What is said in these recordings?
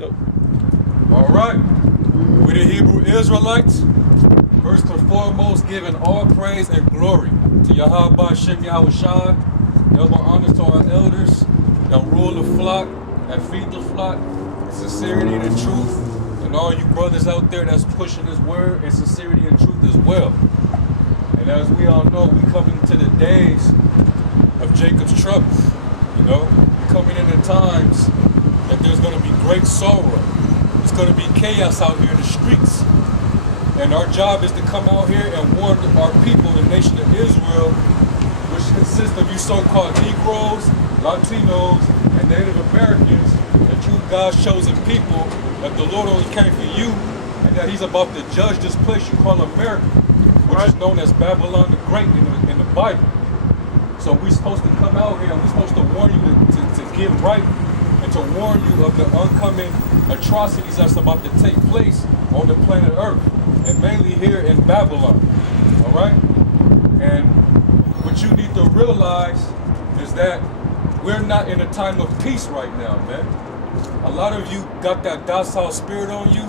Go. All right. We the Hebrew Israelites, first and foremost, giving all praise and glory to Yahweh Shem Yahushua. Double honors to our elders that rule the flock, that feed the flock, in sincerity and in truth. And all you brothers out there that's pushing this word in sincerity and truth as well. And as we all know, we coming to the days of Jacob's trouble. You know, we coming into times that there's going to be great sorrow. It's going to be chaos out here in the streets. And our job is to come out here and warn our people, the nation of Israel, which consists of you so-called Negroes, Latinos, and Native Americans, that you God's chosen people, that the Lord only came for you, and that he's about to judge this place you call America, which is known as Babylon the Great in the Bible. So we're supposed to come out here and we're supposed to warn you to get right and to warn you of the oncoming atrocities that's about to take place on the planet Earth, and mainly here in Babylon. All right? And what you need to realize is that we're not in a time of peace right now, man. A lot of you got that docile spirit on you.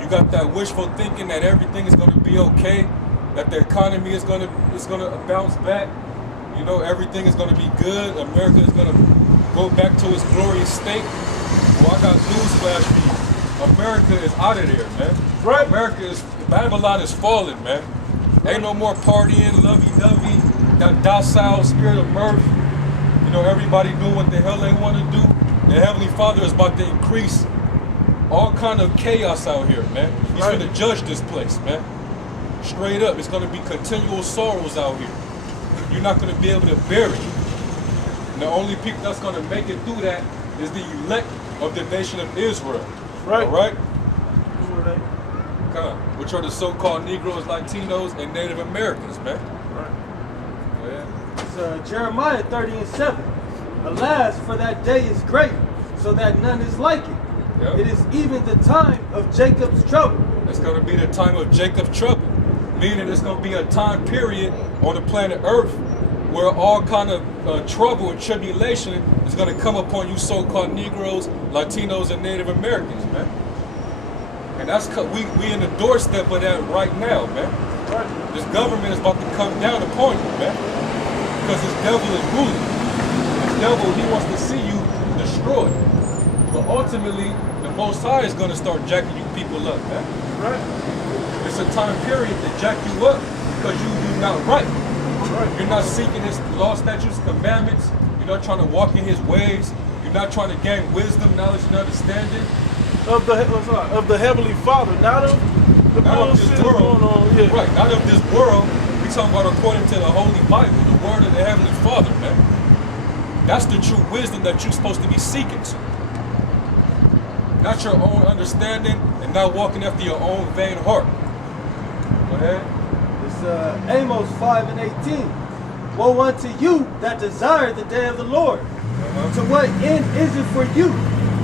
You got that wishful thinking that everything is going to be okay, that the economy is going to bounce back. You know, everything is going to be good. America is going to go back to its glorious state. Well, I got news flash for you. America is out of there, man. Right. Babylon is falling, man. Ain't no more partying, lovey-dovey, that docile spirit of mirth. You know, everybody doing what the hell they want to do. The Heavenly Father is about to increase all kind of chaos out here, man. He's going to judge this place, man. Straight up, it's going to be continual sorrows out here. You're not going to be able to bear it. And the only people that's going to make it through that is the elect of the nation of Israel. Right. All right? Who are they? Which are the so-called Negroes, Latinos, and Native Americans, man. Right. Yeah. It's Jeremiah 30:7. Alas, for that day is great, so that none is like it. Yep. It is even the time of Jacob's trouble. It's going to be the time of Jacob's trouble, meaning it's going to be a time period on the planet Earth where all kind of trouble and tribulation is going to come upon you so-called Negroes, Latinos, and Native Americans, man. And that's we in the doorstep of that right now, man. Right. This government is about to come down upon you, man, because this devil is ruling. This devil, he wants to see you destroyed. But ultimately, the Most High is going to start jacking you people up, man. Right. It's a time period to jack you up because you're not right. Right. You're not seeking his law, statutes, commandments. You're not trying to walk in his ways. You're not trying to gain wisdom, knowledge, and understanding. Of the Heavenly Father, not of the Not of bullshit this world. going on. Yeah. Right, not of this world. We talking about according to the Holy Bible, the word of the Heavenly Father, man. That's the true wisdom that you're supposed to be seeking to. Not your own understanding and not walking after your own vain heart. Go ahead. It's Amos 5:18. Woe unto you that desire the day of the Lord. To what end is it for you?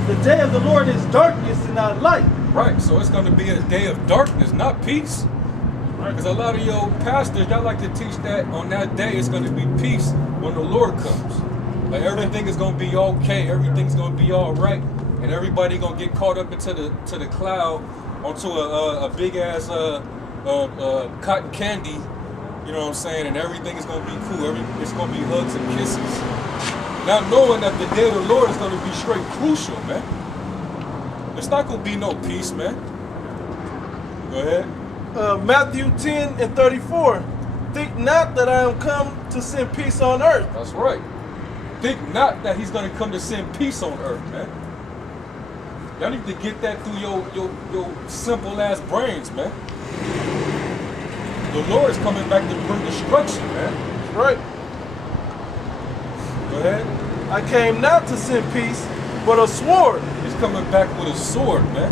The day of the Lord is darkness and not light. Right, so it's going to be a day of darkness, not peace. Because a lot of your pastors, y'all like to teach that on that day it's going to be peace when the Lord comes. Like everything is going to be okay, everything's going to be all right, and everybody going to get caught up into the cloud onto a big ass cotton candy, you know what I'm saying? And everything is going to be cool. It's going to be hugs and kisses. Not knowing that the day of the Lord is going to be straight crucial, man. It's not going to be no peace, man. Go ahead. Matthew 10:34. Think not that I am come to send peace on earth. That's right. Think not that he's going to come to send peace on earth, man. Y'all need to get that through your simple ass brains, man. The Lord is coming back to bring destruction, man. Right. Go ahead. I came not to send peace, but a sword. He's coming back with a sword, man.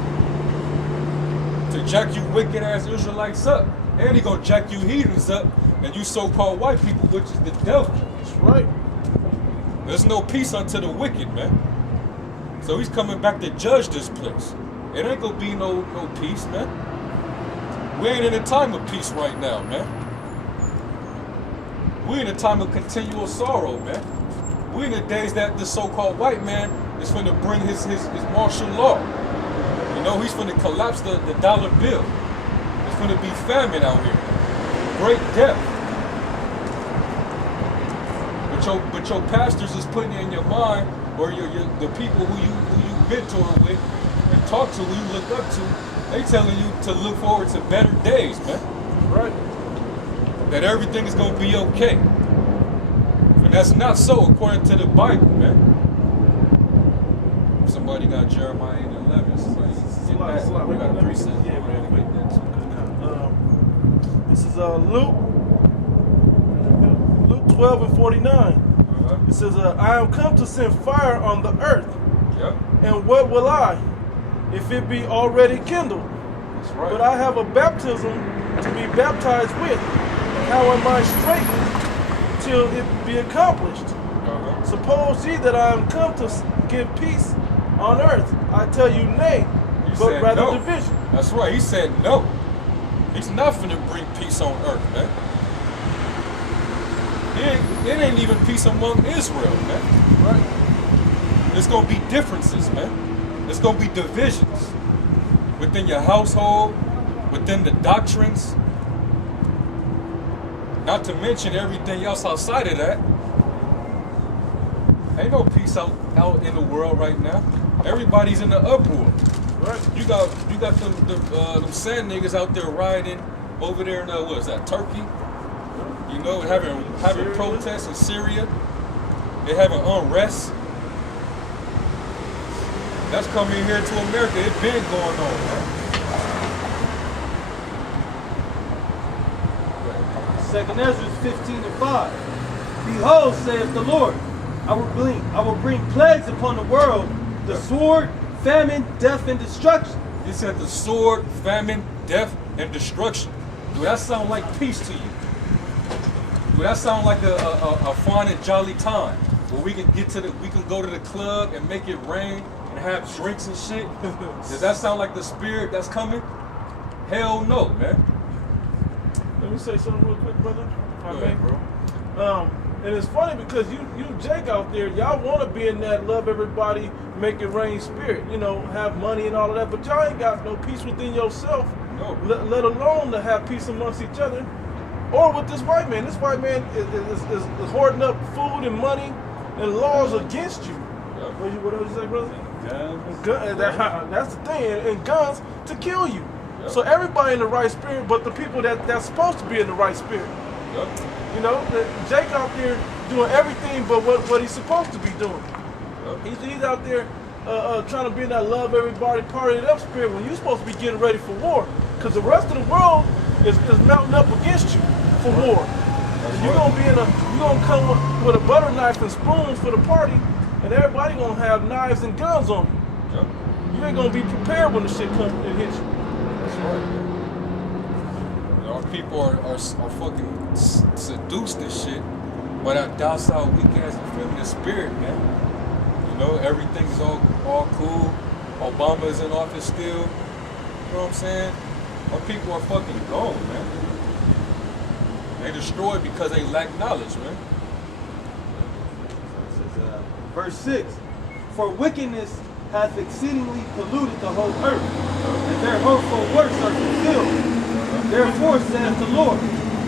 To jack you wicked ass Israelites up. And he gonna jack you heathens up and you so-called white people, which is the devil. That's right. There's no peace unto the wicked, man. So he's coming back to judge this place. It ain't gonna be no peace, man. We ain't in a time of peace right now, man. We in a time of continual sorrow, man. We in the days that the so-called white man is going to bring his martial law. You know, he's finna collapse the dollar bill. It's finna be famine out here. Great death. But your pastors is putting in your mind, or the people who you mentor with and talk to, who you look up to, they telling you to look forward to better days, man. Right. That everything is gonna be okay. And that's not so according to the Bible, man. Somebody got Jeremiah 8:11. Somebody get that. We got a precept. Yeah, man. Get that too. This is Luke 12:49. It says, I am come to send fire on the earth. Yep. And what will I, if it be already kindled? That's right. But I have a baptism to be baptized with. And how am I straitened till it be accomplished? Suppose ye that I am come to give peace on earth. I tell you, nay, He but said rather no. division. That's right. He said no. He's not finna bring peace on earth, man. It ain't even peace among Israel, man. Right? There's gonna be differences, man. There's gonna be divisions within your household, within the doctrines. Not to mention everything else outside of that. Ain't no peace out in the world right now. Everybody's in the uproar. Right. You got them sand niggas out there riding over there in what is that, Turkey? You know, having Syria. protests in Syria. They having unrest. That's coming here to America. It's been going on, man. 2nd Ezra 15:5. Behold, saith the Lord, I will bring plagues upon the world, the sword, famine, death, and destruction. He said the sword, famine, death, and destruction. Do that sound like peace to you? Do that sound like a fun and jolly time where we can go to the club and make it rain and have drinks and shit? Does that sound like the spirit that's coming? Hell no, man. Let me say something real quick, brother. If I Go may. ahead, bro. And it's funny because you Jake out there, y'all want to be in that love everybody, make it rain spirit, you know, have money and all of that, but y'all ain't got no peace within yourself, No. let alone to have peace amongst each other. Or with this white man. This white man is hoarding up food and money and laws against you. Yep. What else you say, brother? Guns. That's the thing, and guns to kill you. Yep. So everybody in the right spirit, but the people that's supposed to be in the right spirit. Yep. You know, Jake out there doing everything but what he's supposed to be doing. Yep. He's out there trying to be in that love everybody, party it up spirit when you're supposed to be getting ready for war. Because the rest of the world is mounting up against you for war. You're gonna come with a butter knife and spoons for the party, and everybody gonna have knives and guns on you. Yep. You ain't gonna be prepared when the shit comes and hits you. That's right, man. Our people are fucking seduced and shit by that docile, weak ass and feminine spirit, man. You know, everything is all cool. Obama is in office still. You know what I'm saying? Our people are fucking gone, man. They destroyed because they lack knowledge, man. Verse 6. For wickedness hath exceedingly polluted the whole earth, and their hurtful works are fulfilled. Therefore saith the Lord,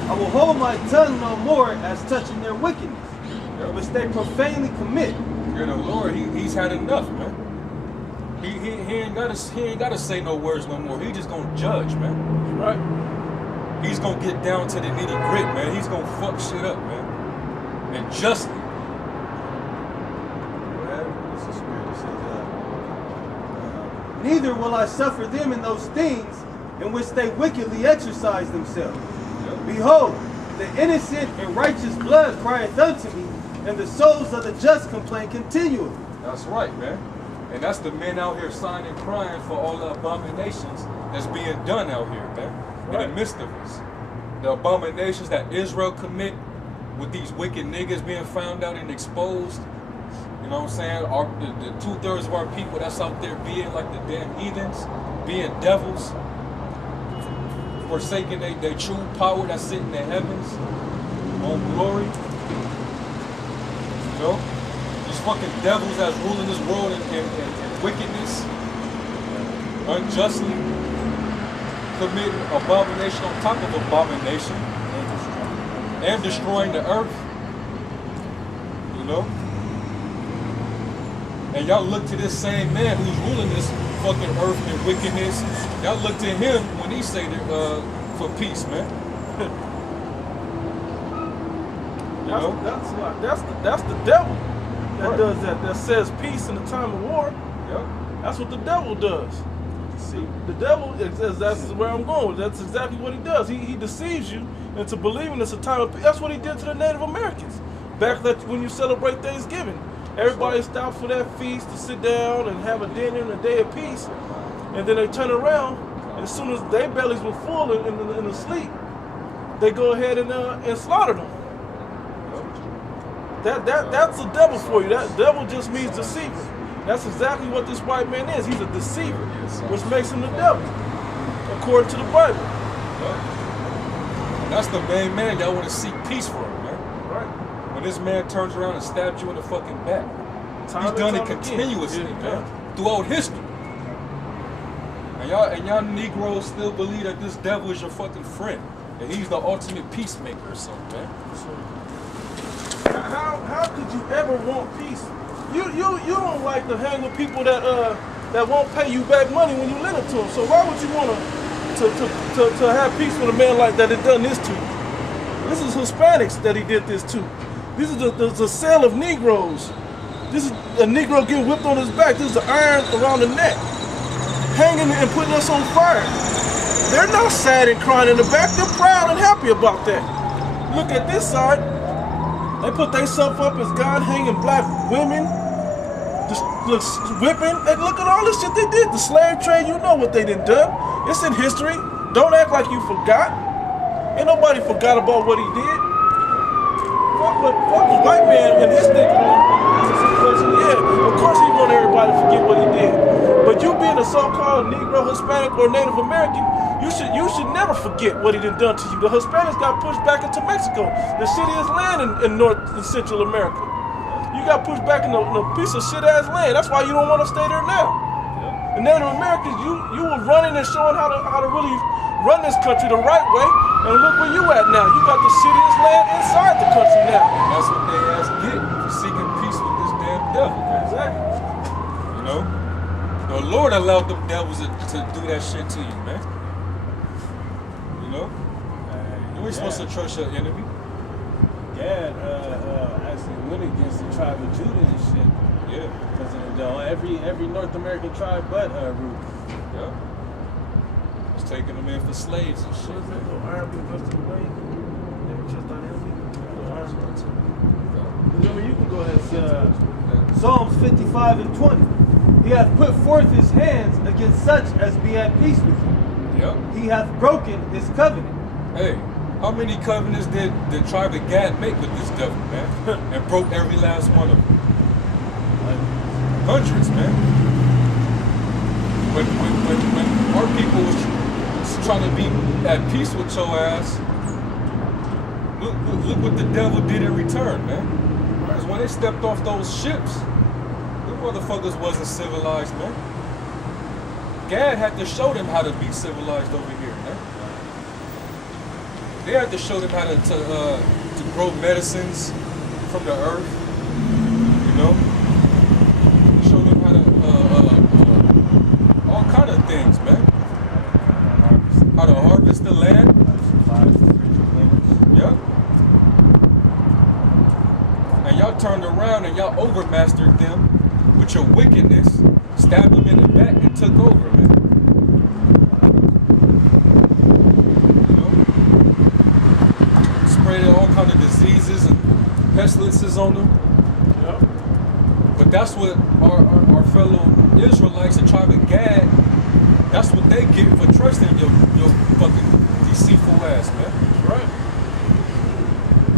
I will hold my tongue no more as touching their wickedness, which they profanely commit. Yeah, the Lord, he's had enough, man. He ain't gotta say no words no more. He just gonna judge, man. Right? He's gonna get down to the nitty grit, man. He's gonna fuck shit up, man. And justly. Neither will I suffer them in those things in which they wickedly exercise themselves. Yep. Behold, the innocent and righteous blood crieth unto me, and the souls of the just complain continually. That's right, man. And that's the men out here sighing and crying for all the abominations that's being done out here, man. In the midst of us. The abominations that Israel commit with these wicked niggas being found out and exposed. You know what I'm saying? The 2/3 of our people that's out there being like the damn heathens, being devils, forsaking their true power that's sitting in the heavens on glory. You know? These fucking devils that's ruling this world in wickedness. unjustly committing abomination on top of abomination and destroying the earth. You know? And y'all look to this same man who's ruling this fucking earth and wickedness. Y'all look to him when he say that for peace, man. You know? That's the devil that Right. does that. That says peace in the time of war. Yep. That's what the devil does. See, the devil that's where I'm going. That's exactly what he does. He deceives you into believing it's a time of peace. That's what he did to the Native Americans. Back when you celebrate Thanksgiving, everybody stopped for that feast to sit down and have a dinner and a day of peace, and then they turn around, and as soon as their bellies were full and asleep, they go ahead and slaughter them. That's the devil for you. That devil just means deceiver. That's exactly what this white man is. He's a deceiver, which makes him the devil, according to the Bible. And that's the main man y'all want to seek peace from, man. Right. When this man turns around and stabs you in the fucking back. Time He's and done it time again. continuously, Yeah. man. Throughout history. And y'all Negroes still believe that this devil is your fucking friend. That he's the ultimate peacemaker or something, man. How could you ever want peace? You don't like to hang with people that won't pay you back money when you lend it to them. So why would you want to have peace with a man like that done this to you? This is Hispanics that he did this to. This is the sale of Negroes. This is a Negro getting whipped on his back. This is the iron around the neck, hanging and putting us on fire. They're not sad and crying in the back. They're proud and happy about that. Look at this side. They put themselves up as God, hanging black women, just whipping. And look at all this shit they did. The slave trade, you know what they done done. It's in history. Don't act like you forgot. Ain't nobody forgot about what he did. Fuck the white man and his situation. Yeah, of course he want everybody to forget what he did. But you being a so-called Negro, Hispanic, or Native American, you should never forget what he done to you. The Hispanics got pushed back into Mexico, the shittiest land in North and Central America. You got pushed back in a piece of shit-ass land. That's why you don't want to stay there now. The Native Americans, you were running and showing how to really run this country the right way, and look where you at now. You got the shittiest land inside the country now. And that's what they ass get for seeking peace with this damn devil, man. Exactly. You know? The Lord allowed them devils to do that shit to you, man. You know? You ain't supposed to trust your enemy. Gad actually went against the tribe of Judah and shit. Yeah. Because every North American tribe but Ruth. Yeah. Just taking them in for slaves and shit. What is that? Little iron being busted away. Never just on enemy. You can go ahead and see Psalms 55 and 20. He hath put forth his hands against such as be at peace with him. Yep. He hath broken his covenant. Hey, how many covenants did the tribe of Gad make with this devil, man? And broke every last one of them. Hundreds, man. When our people was trying to be at peace with your ass, look what the devil did in return, man. Because when they stepped off those ships, them motherfuckers wasn't civilized, man. Gad had to show them how to be civilized over here, man. They had to show them how to grow medicines from the earth, you know. Show them how to all kind of things, man. How to harvest the land. Yep. And y'all turned around and y'all overmastered them with your wickedness, stabbed them in the back and took over, man. You know? Sprayed all kind of diseases and pestilences on them. Yep. But that's what our fellow Israelites, the tribe of Gad, that's what they get for trusting your fucking deceitful ass, man. That's right.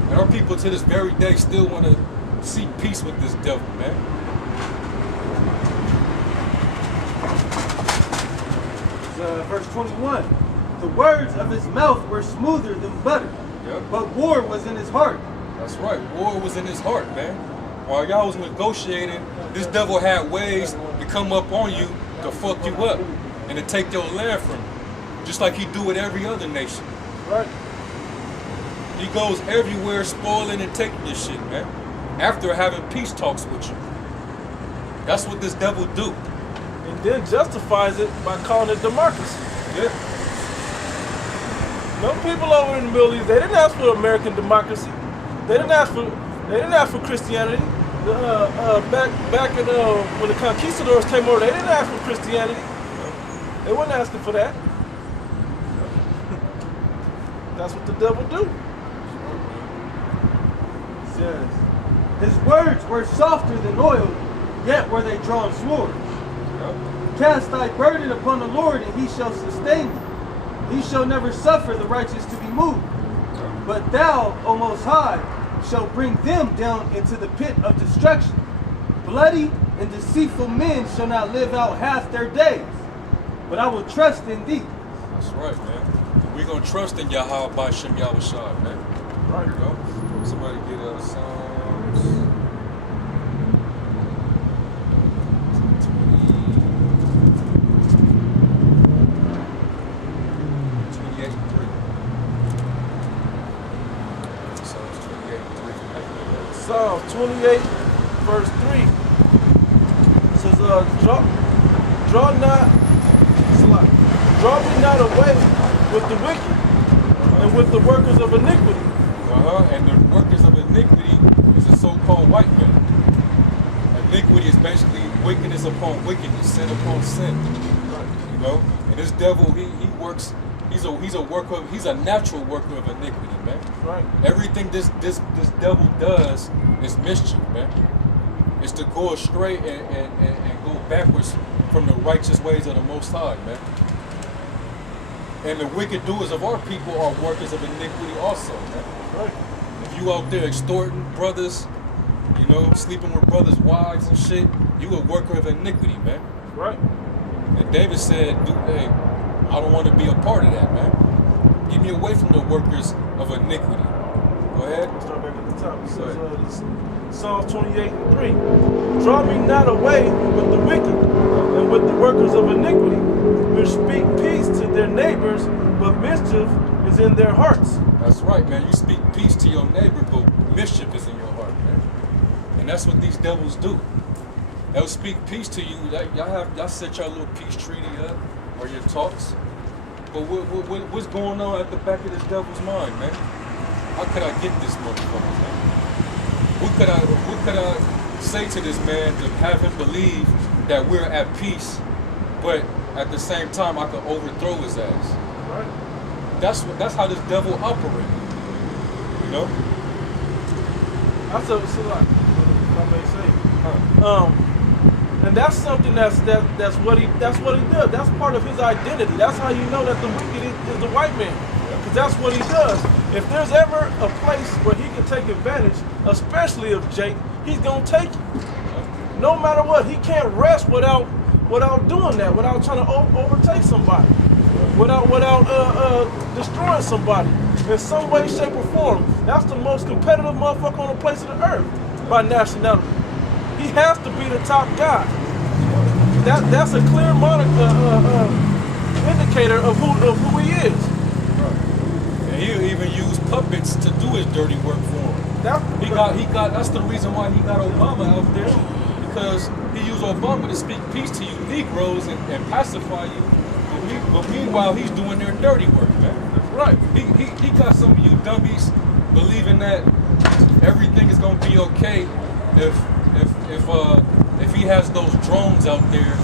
And our people to this very day still want to seek peace with this devil, man. Verse 21. The words of his mouth were smoother than butter, Yep. but war was in his heart. That's right. War was in his heart, man. While y'all was negotiating, this devil had ways to come up on you to fuck you up. and to take your land from you, just like he do with every other nation. Right. He goes everywhere spoiling and taking your shit, man, after having peace talks with you. That's what this devil do. And then justifies it by calling it democracy. Yeah. No people over in the Middle East, they didn't ask for American democracy. They didn't ask for Christianity. Back in when the conquistadors came over, they didn't ask for Christianity. They weren't asking for that. That's what the devil do. It says, his words were softer than oil, yet were they drawn swords. Cast thy burden upon the Lord, and he shall sustain thee. He shall never suffer the righteous to be moved. But thou, O Most High, shall bring them down into the pit of destruction. Bloody and deceitful men shall not live out half their days. But I will trust in thee. That's right, man. We're going to trust in Yahweh by Shem Yahweh Shai, man. Right. You know? Somebody get Psalms 28:3. Psalms 28:3. Psalms 28, verse 3. It says, draw me not away with the wicked and with the workers of iniquity. And the workers of iniquity is a so-called white man. Iniquity is basically wickedness upon wickedness, sin upon sin. You know? And this devil, he works, he's a natural worker of iniquity, man. Right. Everything this devil does is mischief, man. It's to go astray and go backwards from the righteous ways of the Most High, man. And the wicked doers of our people are workers of iniquity also, man. Right. If you out there extorting brothers, you know, sleeping with brothers' wives and shit, you a worker of iniquity, man. Right. And David said, hey, I don't want to be a part of that, man. Get me away from the workers of iniquity. Go ahead. Start back at the top. It says, Psalms 28 and 3. Draw me not away with the wicked and with the workers of iniquity, which speak peace to their neighbors, but mischief is in their hearts. That's right, man. You speak peace to your neighbor, but mischief is in your heart, man. And that's what these devils do. They'll speak peace to you. Y'all set your little peace treaty up or your talks. But what's going on at the back of this devil's mind, man? How could I get this motherfucker, man? What could I say to this man to have him believe that we're at peace, but at the same time I could overthrow his ass? Right. That's how this devil operates. You know? That's a lot, if I may say. And that's something that's what he does. That's part of his identity. That's how you know that the wicked is the white man. Because that's what he does. If there's ever a place where he can take advantage, especially of Jake, he's gonna take it. No matter what, he can't rest without doing that, without trying to overtake somebody, without destroying somebody in some way, shape, or form. That's the most competitive motherfucker on the face of the earth by nationality. He has to be the top guy. That's a clear indicator of who he is. And he'll even use puppets to do his dirty work for him. That's the reason why he got Obama out there, because he used Obama to speak peace to you Negroes and pacify you. But meanwhile, he's doing their dirty work, man. That's right. He got some of you dummies believing that everything is gonna be okay if he has those drones out there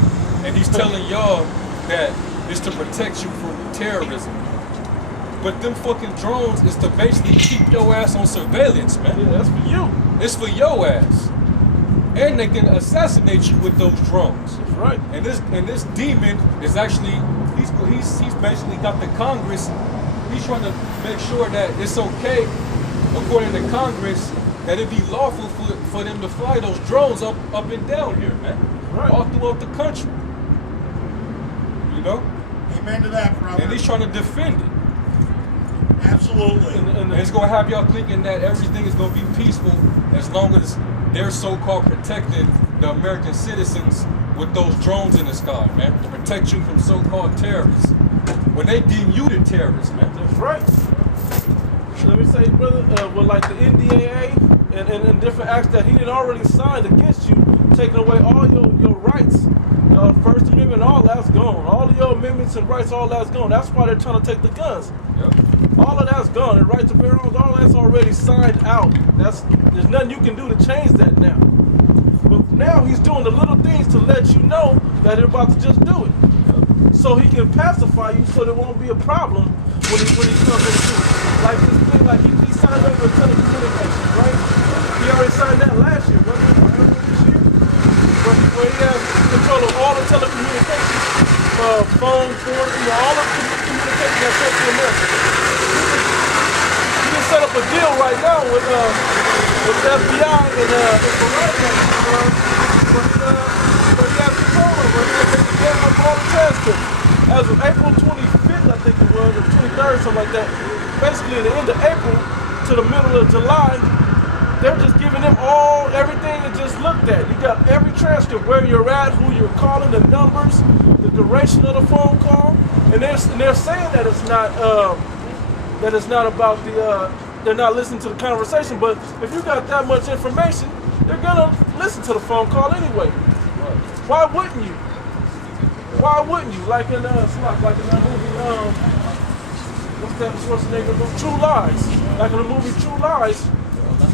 and he's telling y'all that it's to protect you from terrorism. But them fucking drones is to basically keep your ass on surveillance, man. Yeah, that's for you. It's for your ass. And they can assassinate you with those drones. That's right. And this demon is actually he's basically got the Congress. He's trying to make sure that it's okay, according to Congress, that it be lawful for them to fly those drones up and down here, man. Right. All throughout the country. You know? Amen to that, brother. And he's trying to defend it. Absolutely. And it's gonna have y'all thinking that everything is gonna be peaceful as long as they're so-called protecting the American citizens with those drones in the sky, man, to protect you from so-called terrorists. When they deem you the terrorist, man. That's right. Let me say, brother, with like the NDAA and different acts that he had already signed against you, taking away all your rights, First Amendment, all that's gone. All of your amendments and rights, all that's gone. That's why they're trying to take the guns. Yep. All of that's gone. And right to bear arms, all that's already signed out. There's nothing you can do to change that now. But now he's doing the little things to let you know that they're about to just do it. So he can pacify you so there won't be a problem when he comes into it. Like this thing, like he signed up with telecommunications, right? He already signed that last year, wasn't it? Earlier this year? Where he has control of all the telecommunications, phone, all the communications that come to America. He can set up a deal right now with the FBI and but he has control over it. He can take the game up all the transcripts. As of April 25th, I think it was, or 23rd, something like that. Basically, at the end of April to the middle of July, they're just giving them everything and just looked at. You got every transcript, where you're at, who you're calling, the numbers, the duration of the phone call, and they're saying that it's not about they're not listening to the conversation. But if you got that much information, they're gonna listen to the phone call anyway. Why wouldn't you? Why wouldn't you? Like in that movie, what's that Schwarzenegger movie? True Lies. Like in the movie True Lies,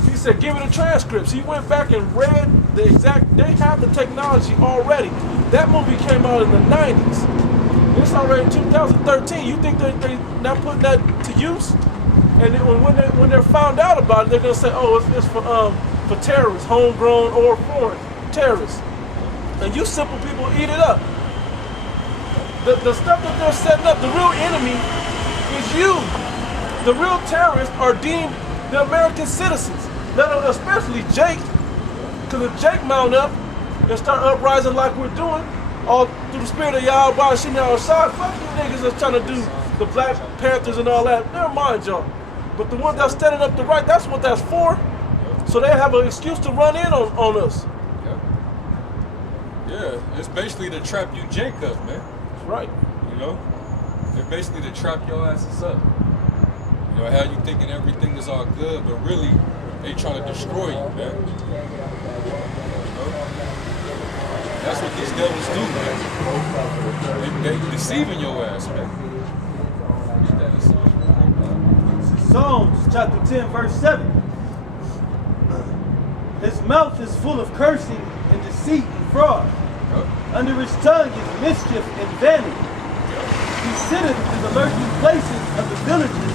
he said, give it the transcripts. He went back and read the exact, they have the technology already. That movie came out in the 90s. It's already in 2013. You think they're not putting that to use? And then when they're found out about it, they're gonna say, oh, it's for terrorists, homegrown or foreign terrorists. And you simple people eat it up. The stuff that they're setting up, the real enemy is you. The real terrorists are deemed the American citizens. Especially Jake. Because if Jake mount up and start uprising like we're doing, all through the spirit of Yahweh Shem Yahushua, fuck you niggas that's trying to do the Black Panthers and all that. Never mind y'all. But the ones that's standing up to right, that's what that's for. So they have an excuse to run in on us. Yeah, it's basically to trap you Jacob, man. That's right. You know? They're basically to trap your asses up. You know, how you thinking everything is all good, but really, they trying to destroy you, man. You know? That's what these devils do, man. They deceiving your ass, man. Psalms chapter 10, verse 7. His mouth is full of cursing and deceit and fraud. Under his tongue is mischief and vanity. He sitteth in the lurking places of the villages,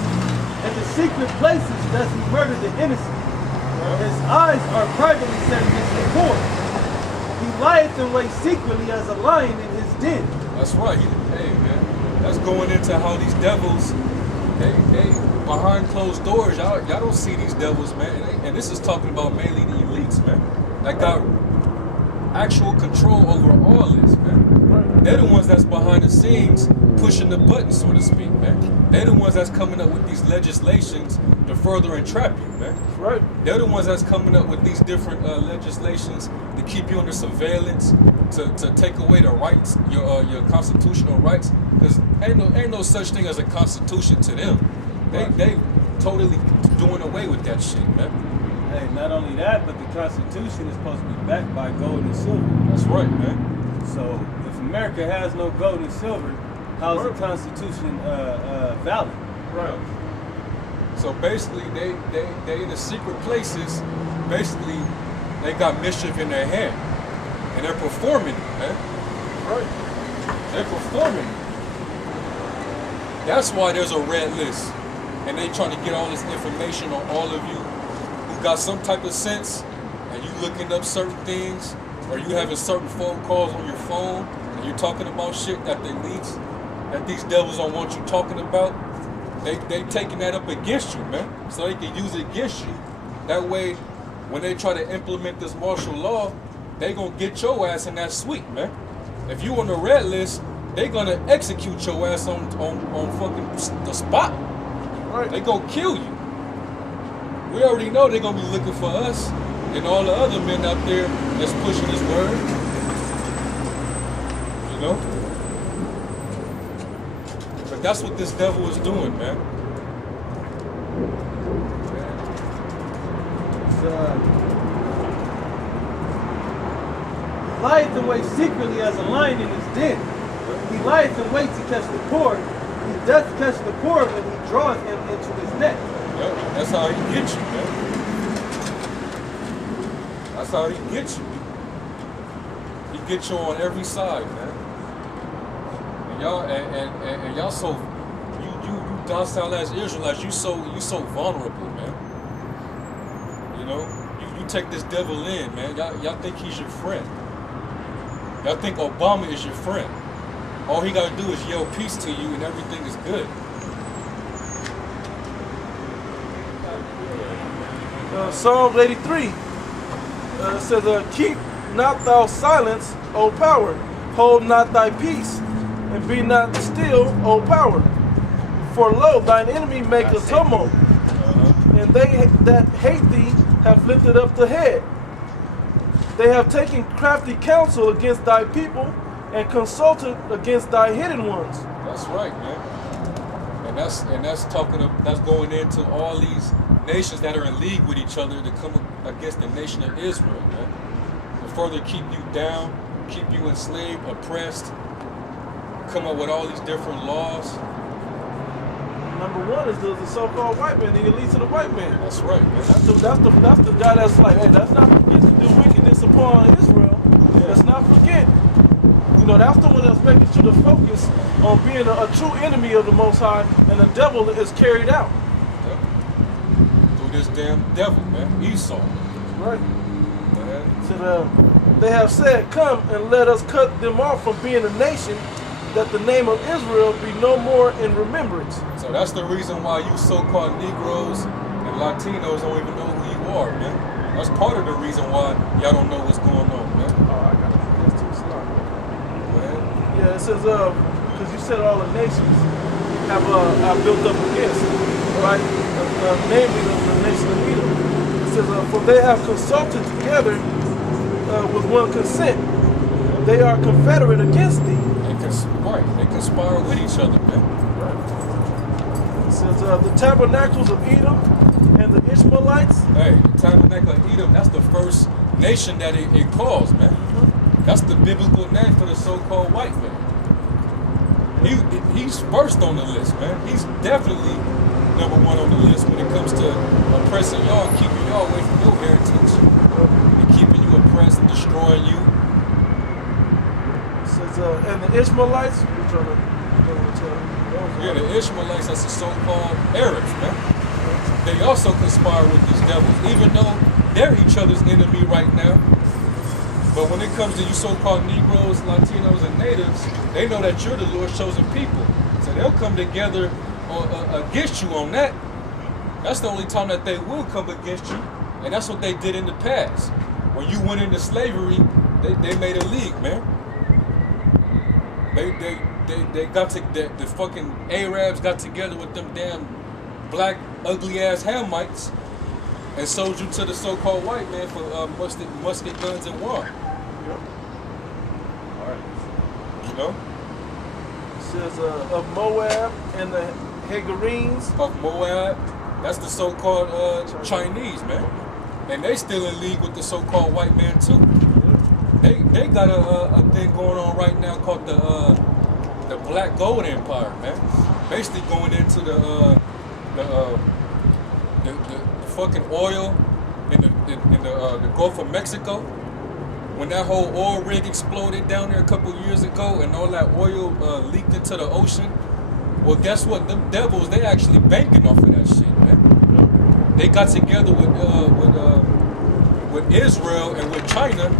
and the secret places does he murder the innocent. His eyes are privately set against the poor. He lieth in wait secretly as a lion in his den. That's right. Hey, man. That's going into how these devils, they behind closed doors, y'all don't see these devils, man. And this is talking about mainly the elites, man. That got actual control over all this, man. They're the ones that's behind the scenes pushing the button, so to speak, man. They're the ones that's coming up with these legislations to further entrap you, man. Right. They're the ones that's coming up with these different legislations to keep you under surveillance, to take away the rights, your constitutional rights. Because ain't no such thing as a constitution to them. They totally doing away with that shit, man. Hey, not only that, but the Constitution is supposed to be backed by gold and silver. That's right, man. So if America has no gold and silver, how is the Constitution valid? Right. So basically, they in the secret places. Basically, they got mischief in their hand, and they're performing it, man. Right. They're performing it. That's why there's a red list, and they trying to get all this information on all of you who got some type of sense, and you looking up certain things, or you having certain phone calls on your phone, and you're talking about shit that that these devils don't want you talking about. They taking that up against you, man, so they can use it against you. That way, when they try to implement this martial law, they gonna get your ass in that suite, man. If you on the red list, they gonna execute your ass on fucking the spot. Right. They gonna kill you. We already know they gonna be looking for us and all the other men out there that's pushing this word. know? But that's what this devil is doing, man. Lieth in wait secretly as a lion in his den. He lieth in wait to catch the poor. He doth catch the poor when he draweth him into his net. Yep, that's how he gets you, man. That's how he gets you. He gets you on every side, man. And y'all and y'all so you docile as Israelites, you so vulnerable, man. You know, you take this devil in, man. Y'all think he's your friend. Y'all think Obama is your friend. All he gotta do is yell peace to you and everything is good. Psalm 83 says, keep not thou silence, O power. Hold not thy peace, and be not still, O power. For lo, thine enemy make a tumult, and they that hate thee have lifted up the head. They have taken crafty counsel against thy people, and consulted against thy hidden ones. That's right, man. And that's going into all these nations that are in league with each other to come against the nation of Israel, man. To further keep you down, keep you enslaved, oppressed, come up with all these different laws. Number one is the so-called white man, the elites of the white man. That's right, man. That's the guy that's like, hey, let's not forget to do wickedness upon Israel. Let's not forget. You know, that's the one that's making you to focus on being a true enemy of the Most High, and the devil is carried out. Yep. Through this damn devil, man. Esau. Right. Man. So they have said, come and let us cut them off from being a nation, that the name of Israel be no more in remembrance. So that's the reason why you so-called Negroes and Latinos don't even know who you are, man. That's part of the reason why y'all don't know what's going on, man. Oh, I got it. That's too slow. Man. Yeah, it says, because you said all the nations have built up against, right? Namely the nation of Edom. It says, for they have consulted together with one consent. They are confederate against thee. They conspire with each other, man. Right. It says, the tabernacles of Edom and the Ishmaelites. Hey, the tabernacle of Edom, that's the first nation that it calls, man. That's the biblical name for the so-called white man. He's first on the list, man. He's definitely number one on the list when it comes to oppressing y'all and keeping y'all away from your heritage. And keeping you oppressed and destroying you. It says, and the Ishmaelites, we're trying to tell. Yeah, the Ishmaelites, that's the so-called Arabs, man. They also conspire with these devils, even though they're each other's enemy right now. But when it comes to you so-called Negroes, Latinos, and Natives, they know that you're the Lord's chosen people. So they'll come together against you on that. That's the only time that they will come against you. And that's what they did in the past. When you went into slavery, they made a league, man. They got to, the fucking Arabs got together with them damn black, ugly-ass Hamites and sold you to the so-called white man for musket guns and wine. Yep. All right. You know? It says, of Moab and the Hagarenes. Of Moab, that's the so-called Chinese, man. And they still in league with the so-called white man, too. They got a thing going on right now called the Black Gold Empire, man. Basically going into the fucking oil in the Gulf of Mexico. When that whole oil rig exploded down there a couple years ago and all that oil leaked into the ocean, well, guess what? Them devils, they actually banking off of that shit, man. They got together with Israel and with China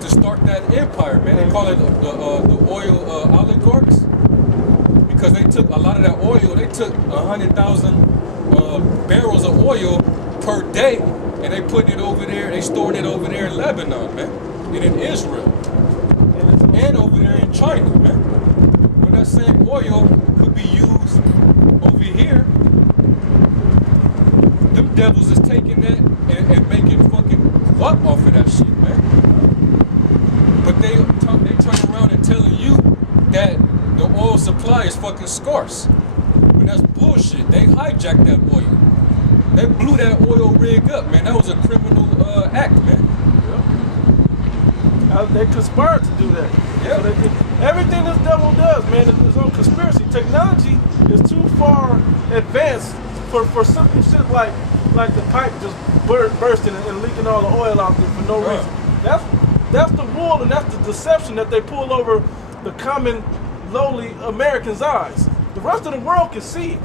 to start that empire, man. They call it the oil oligarchs because they took a lot of that oil. They took 100,000 barrels of oil per day, and they put it over there. They stored it over there in Lebanon, man, and in Israel, and over there in China, man. When that same oil could be used over here, them devils is taking that and making fucking what off of that shit, man. But they turn around and telling you that the oil supply is fucking scarce. When that's bullshit. They hijacked that oil. They blew that oil rig up, man. That was a criminal act, man. They conspired to do that. Yeah. So everything this devil does, man, is on conspiracy. Technology is too far advanced for simple shit like the pipe just bursting and leaking all the oil out there for no Right. reason. That's the wool and that's the deception that they pull over the common, lowly Americans' eyes. The rest of the world can see it.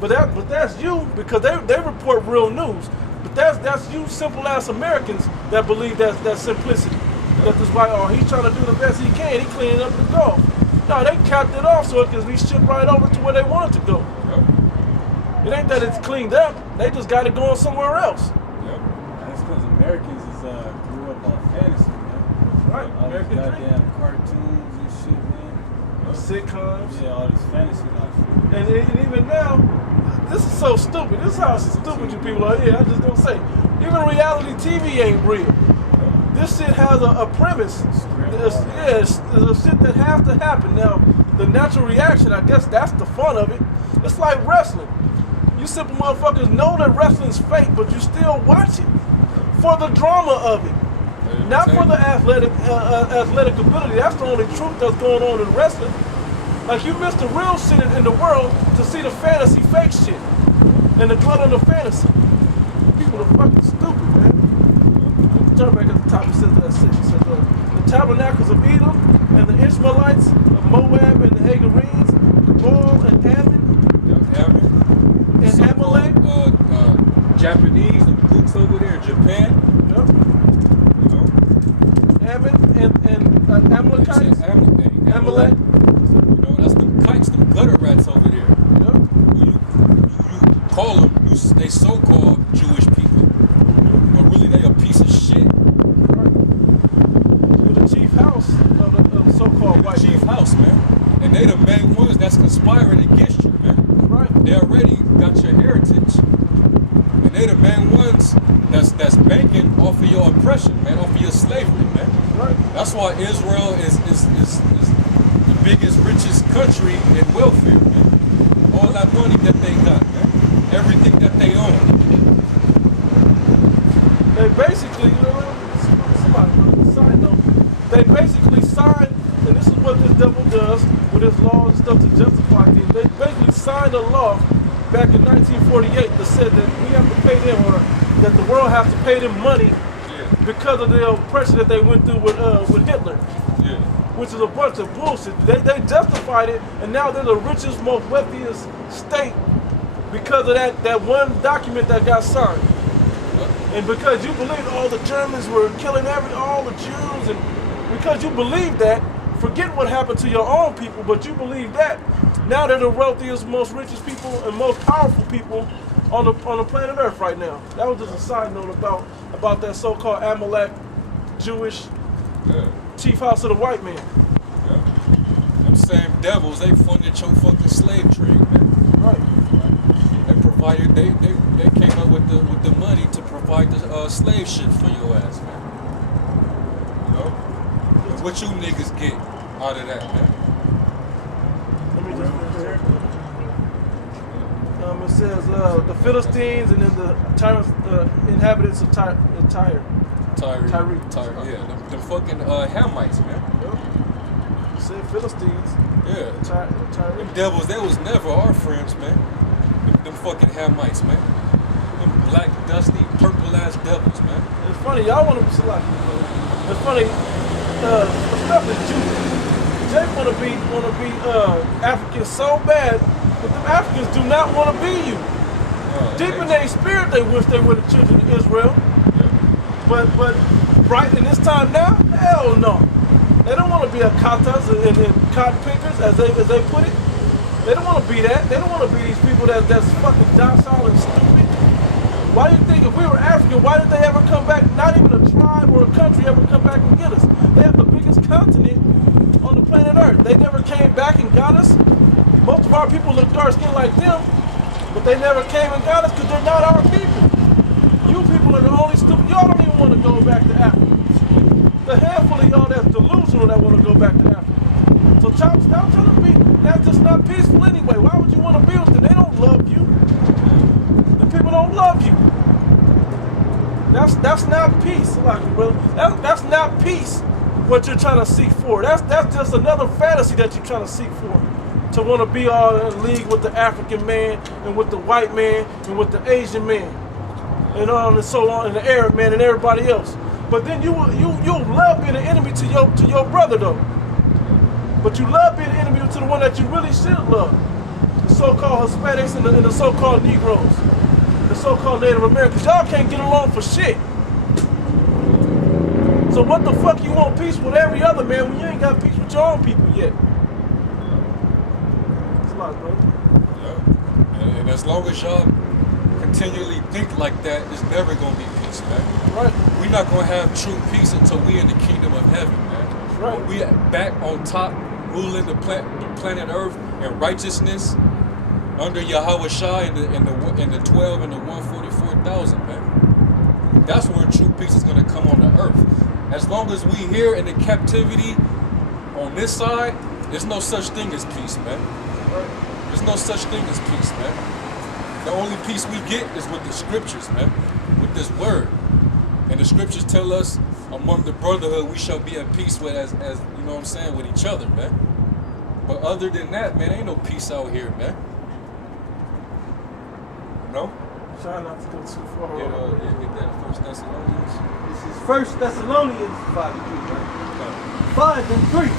But that's you, because they report real news. But that's you simple ass Americans that believe that's simplicity. That this white, oh, he's trying to do the best he can. He cleaning up the Gulf. No, they capped it off so it can be shipped right over to where they want it to go. Yep. It ain't that it's cleaned up. They just got it going somewhere else. Yep. That's because Americans grew up on fantasy, man. Right. All these American goddamn cartoons and shit, man. Sitcoms. Yeah, all this fantasy life. And even now, this is so stupid. This is how stupid you people are. Yeah, I'm just gonna say. Even reality TV ain't real. This shit has a premise. It's a shit that has to happen. Now, the natural reaction, I guess that's the fun of it. It's like wrestling. You simple motherfuckers know that wrestling's fake, but you still watch it for the drama of it. Not for the athletic ability. That's the only truth that's going on in wrestling. Like, you missed the real shit in the world to see the fantasy fake shit and the dwell on the fantasy. People are fucking stupid, man. Turn back at the top. It says that shit. It says the tabernacles of Edom and the Ishmaelites of Moab and the Hagarenes, Gebal and Ammon Yep. Ammon. and Amalek. Japanese, the boots over there in Japan. Yep. You know. Ammon and Amalekites. Amalek. You know, that's them kites, them gutter rats over there. Yep. You call them, they so-called Jewish people, but really they a piece of shit. You're the chief house of the so-called white Chief house, man. And they the main ones that's conspiring against you, man. Right. They already got your heritage. And they the main ones that's banking off of your oppression, man, off of your slavery, man. Right. That's why Israel is the biggest, richest country in welfare, man. All that money that they got, man. Everything that they own. They basically, you know, somebody, side note, they basically signed, and this is what this devil does with his laws and stuff to justify things. They basically signed a law back in 1948 that said that we have to pay them, or that the world has to pay them money because of the oppression that they went through with Hitler. Yeah. Which is a bunch of bullshit. They justified it, and now they're the richest, most wealthiest state because of that one document that got signed. And because you believe all the Germans were killing all the Jews, and because you believe that, forget what happened to your own people, but you believe that, now they're the wealthiest, most richest people and most powerful people on the planet Earth right now. That was just a side note about that so-called Amalek Jewish chief house of the white man. Yeah. Them same devils, they funded your fucking slave trade, man. Right. They provided, they came up with the money to provide the slave ship for your ass, man. You know? And what you niggas get out of that, man? Let me just finish here. It says the Philistines and then the inhabitants of Tyre. Tyre, yeah, them fucking Hamites, man. Yep. It said Philistines. Yeah. Tyre. Them devils, they was never our friends, man. Them fucking Hamites, man. Them black, dusty, purple-ass devils, man. It's funny, y'all want to be like. It's funny, especially Jews. They want to be Africans so bad, but them Africans do not want to be you. Deep in their spirit, they wish they were the children of Israel. But right in this time now, hell no. They don't want to be a katas and cotton pickers, as they put it. They don't want to be that. They don't want to be these people that's fucking docile and stupid. Why do you think if we were African, why did they ever come back? Not even a tribe or a country ever come back and get us. They have the biggest continent on the planet Earth. They never came back and got us. Most of our people look dark skinned like them, but they never came and got us because they're not our people. You people are the only stupid. Y'all don't even want to go back to Africa. The handful of y'all that's delusional that want to go back to Africa. So stop trying to be. That's just not peaceful anyway. Why would you want to be with them? They don't love you. The people don't love you. That's not peace, brother. That's not peace. What you're trying to seek for. That's just another fantasy that you're trying to seek for. To want to be all in league with the African man and with the white man and with the Asian man and on and so on, and the Arab man and everybody else. But then you love being an enemy to your brother though. But you love being an enemy to the one that you really should love. The so-called Hispanics and the so-called Negroes, the so-called Native Americans. Y'all can't get along for shit. So what the fuck you want peace with every other man when you ain't got peace with your own people yet? It's a lot, bro. Yeah. And as long as y'all continually think like that, it's never gonna be peace, man. Right. We're not gonna have true peace until we in the kingdom of heaven, man. Right. When we back on top, ruling the planet Earth in righteousness under Yahweh Shai and the 12 and the 144,000, man. That's when true peace is gonna come on the earth. As long as we here in the captivity on this side, there's no such thing as peace, man. There's no such thing as peace, man. The only peace we get is with the scriptures, man. With this word. And the scriptures tell us among the brotherhood we shall be at peace with as you know what I'm saying, with each other, man. But other than that, man, ain't no peace out here, man. No? Try not to go too far. Get that First Thessalonians. This is 1 Thessalonians 5:3, right? 5 and 3.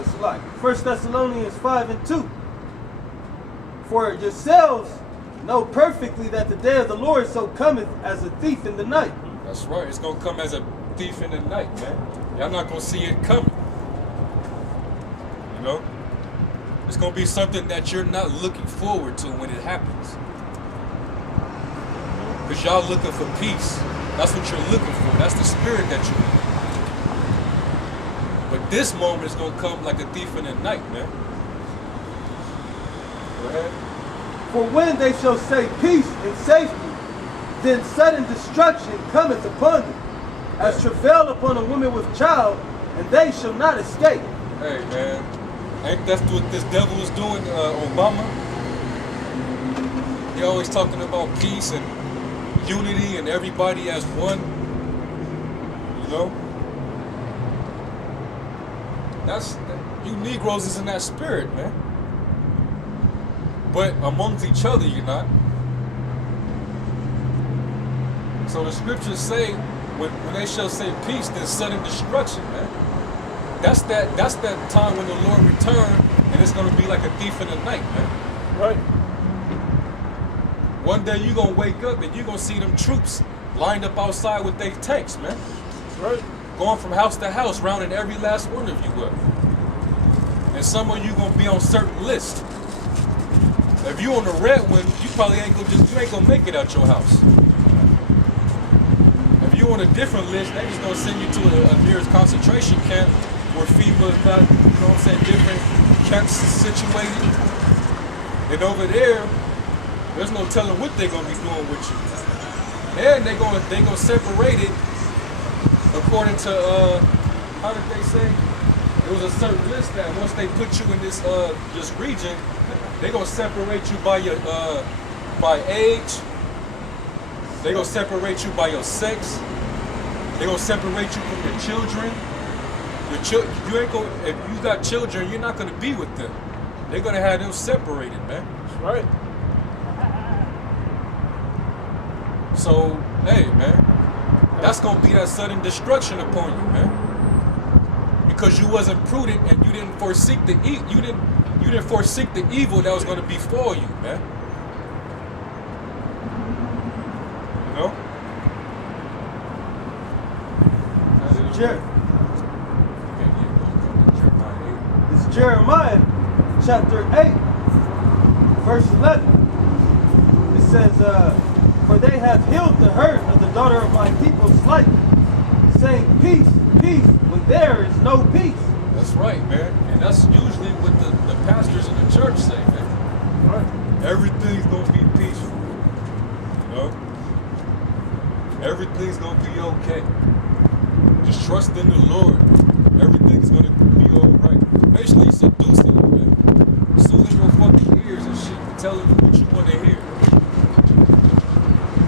It's like 1 Thessalonians 5:2. For yourselves know perfectly that the day of the Lord so cometh as a thief in the night. That's right. It's gonna come as a thief in the night, man. Y'all not gonna see it coming. You know? It's gonna be something that you're not looking forward to when it happens. Because y'all looking for peace. That's what you're looking for. That's the spirit that you need. But this moment is gonna come like a thief in the night, man. Go ahead. For when they shall say peace and safety, then sudden destruction cometh upon them, as travail upon a woman with child, and they shall not escape. Hey, man. Ain't that what this devil is doing, Obama? He always talking about peace and unity and everybody as one. You know? You Negroes is in that spirit, man. But amongst each other, you're not. So the scriptures say, when they shall say peace, then sudden destruction, man. That's that time when the Lord returns, and it's gonna be like a thief in the night, man. Right. One day you're gonna wake up and you're gonna see them troops lined up outside with their tanks, man. Right. Going from house to house, rounding every last one of you up. And some of you gonna be on certain lists. If you on the red one, you probably ain't gonna make it out your house. If you on a different list, they just gonna send you to a nearest concentration camp where FEMA got, you know what I'm saying, different camps situated. And over there, there's no telling what they're gonna be doing with you. And they gonna separate it according to how did they say? It was a certain list that once they put you in this region, they gonna separate you by your by age. They gonna separate you by your sex. They gonna separate you from your children. You ain't gonna, if you got children, you're not gonna be with them. They're gonna have them separated, man. That's right. So, hey, man, that's gonna be that sudden destruction upon you, man. Because you wasn't prudent and you didn't forsake the you didn't forsake the evil that was gonna befall you, man. You know? It's Jeremiah chapter 8, verse 11. It says, for they have healed the hurt of the daughter of my people slightly, saying, peace, peace, when there is no peace. That's right, man. And that's usually what the pastors in the church say, man. Right. Everything's gonna be peaceful. You know? Everything's gonna be okay. Just trust in the Lord. everything's gonna be alright. Basically seducing you, man. Soothing your fucking ears and shit, telling you what you want to hear.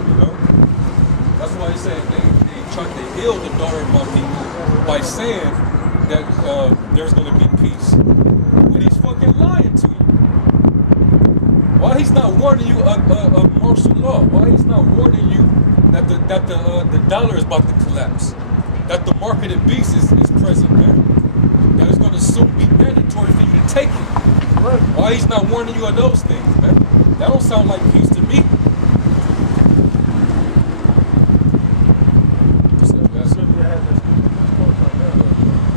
You know? That's why he said they tried to heal the daughter of my people by saying that there's gonna be peace. When he's fucking lying to you. Why he's not warning you of martial law? Why he's not warning you that the dollar is about to collapse? That the market of beasts is present, man. That it's gonna soon be mandatory for you to take it. Right. Why he's not warning you of those things, man? That don't sound like peace to me.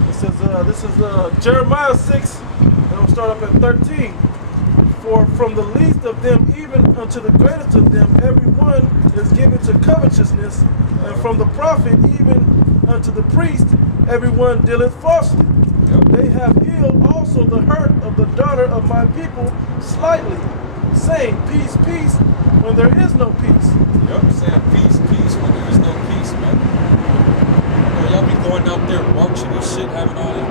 It says, this is Jeremiah 6, and we'll start up at 13. For from the least of them even unto the greatest of them, every one is given to covetousness, and from the prophet even unto the priest, every one dealeth falsely. Yep. They have healed also the hurt of the daughter of my people slightly, saying, peace, peace, when there is no peace. Yep, saying peace, peace when there is no peace, man. Y'all be going out there marching and shit, having all that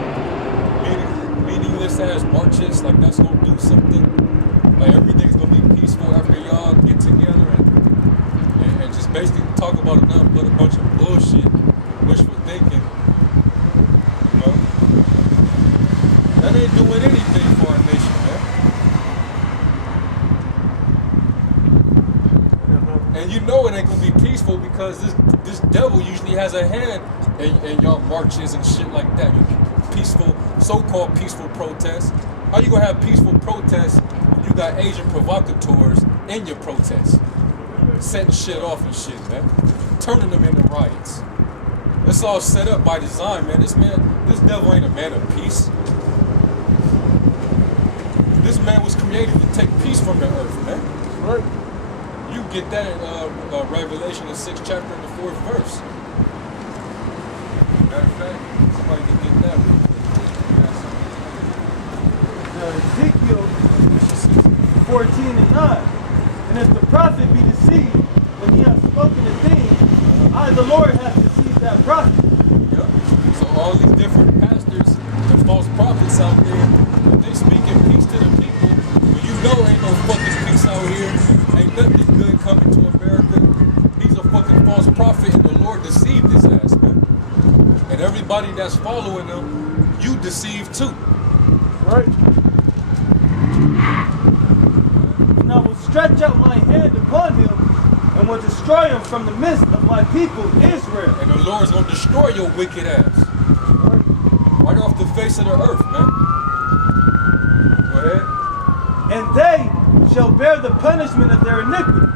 meaningless ass marches, like that's gonna do something. Like everything's gonna be peaceful after y'all get together and just basically talk about nothing but a bunch of bullshit, wishful thinking. You know? That ain't doing anything for our nation, man. And you know it ain't gonna be peaceful because this devil usually has a hand in y'all marches and shit like that. Peaceful, so-called peaceful protests. How you gonna have peaceful protests when you got Asian provocateurs in your protests? Setting shit off and shit, man. Turning them into riots. It's all set up by design, man. This devil ain't a man of peace. This man was created to take peace from the earth, man. Right. You get that in Revelation, the 6th chapter and the 4th verse. Matter of fact, somebody can get that. Ezekiel 14 and 9. And if the prophet be deceived when he has spoken a thing, I, the Lord, have deceived that prophet. Yep. So all these different pastors and false prophets out there, they speaking peace to the people, when you know ain't no fucking peace out here, ain't nothing good coming to America. He's a fucking false prophet and the Lord deceived his ass, man. And everybody that's following him, you deceive too. Right. And I will stretch out my hand upon him and will destroy him from the midst of my people, Israel. And the Lord's gonna destroy your wicked ass. Right off the face of the earth, man. Go ahead. And they shall bear the punishment of their iniquity.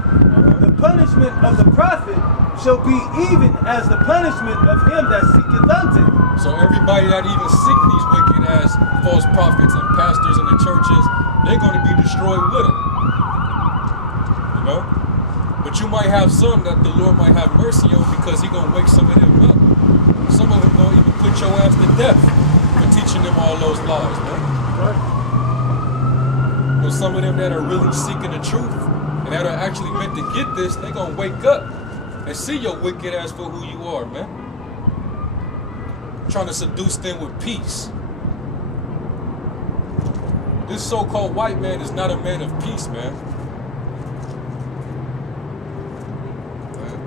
The punishment of the prophet shall be even as the punishment of him that seeketh unto him. So everybody that even seek these wicked ass false prophets and pastors in the churches, they're going to be destroyed with them. You know? But you might have some that the Lord might have mercy on because he going to wake some of them up. Some of them going to even put your ass to death for teaching them all those lies, man. Right. But some of them that are really seeking the truth and that are actually meant to get this, they're going to wake up and see your wicked ass for who you are, man. Trying to seduce them with peace. This so-called white man is not a man of peace, man.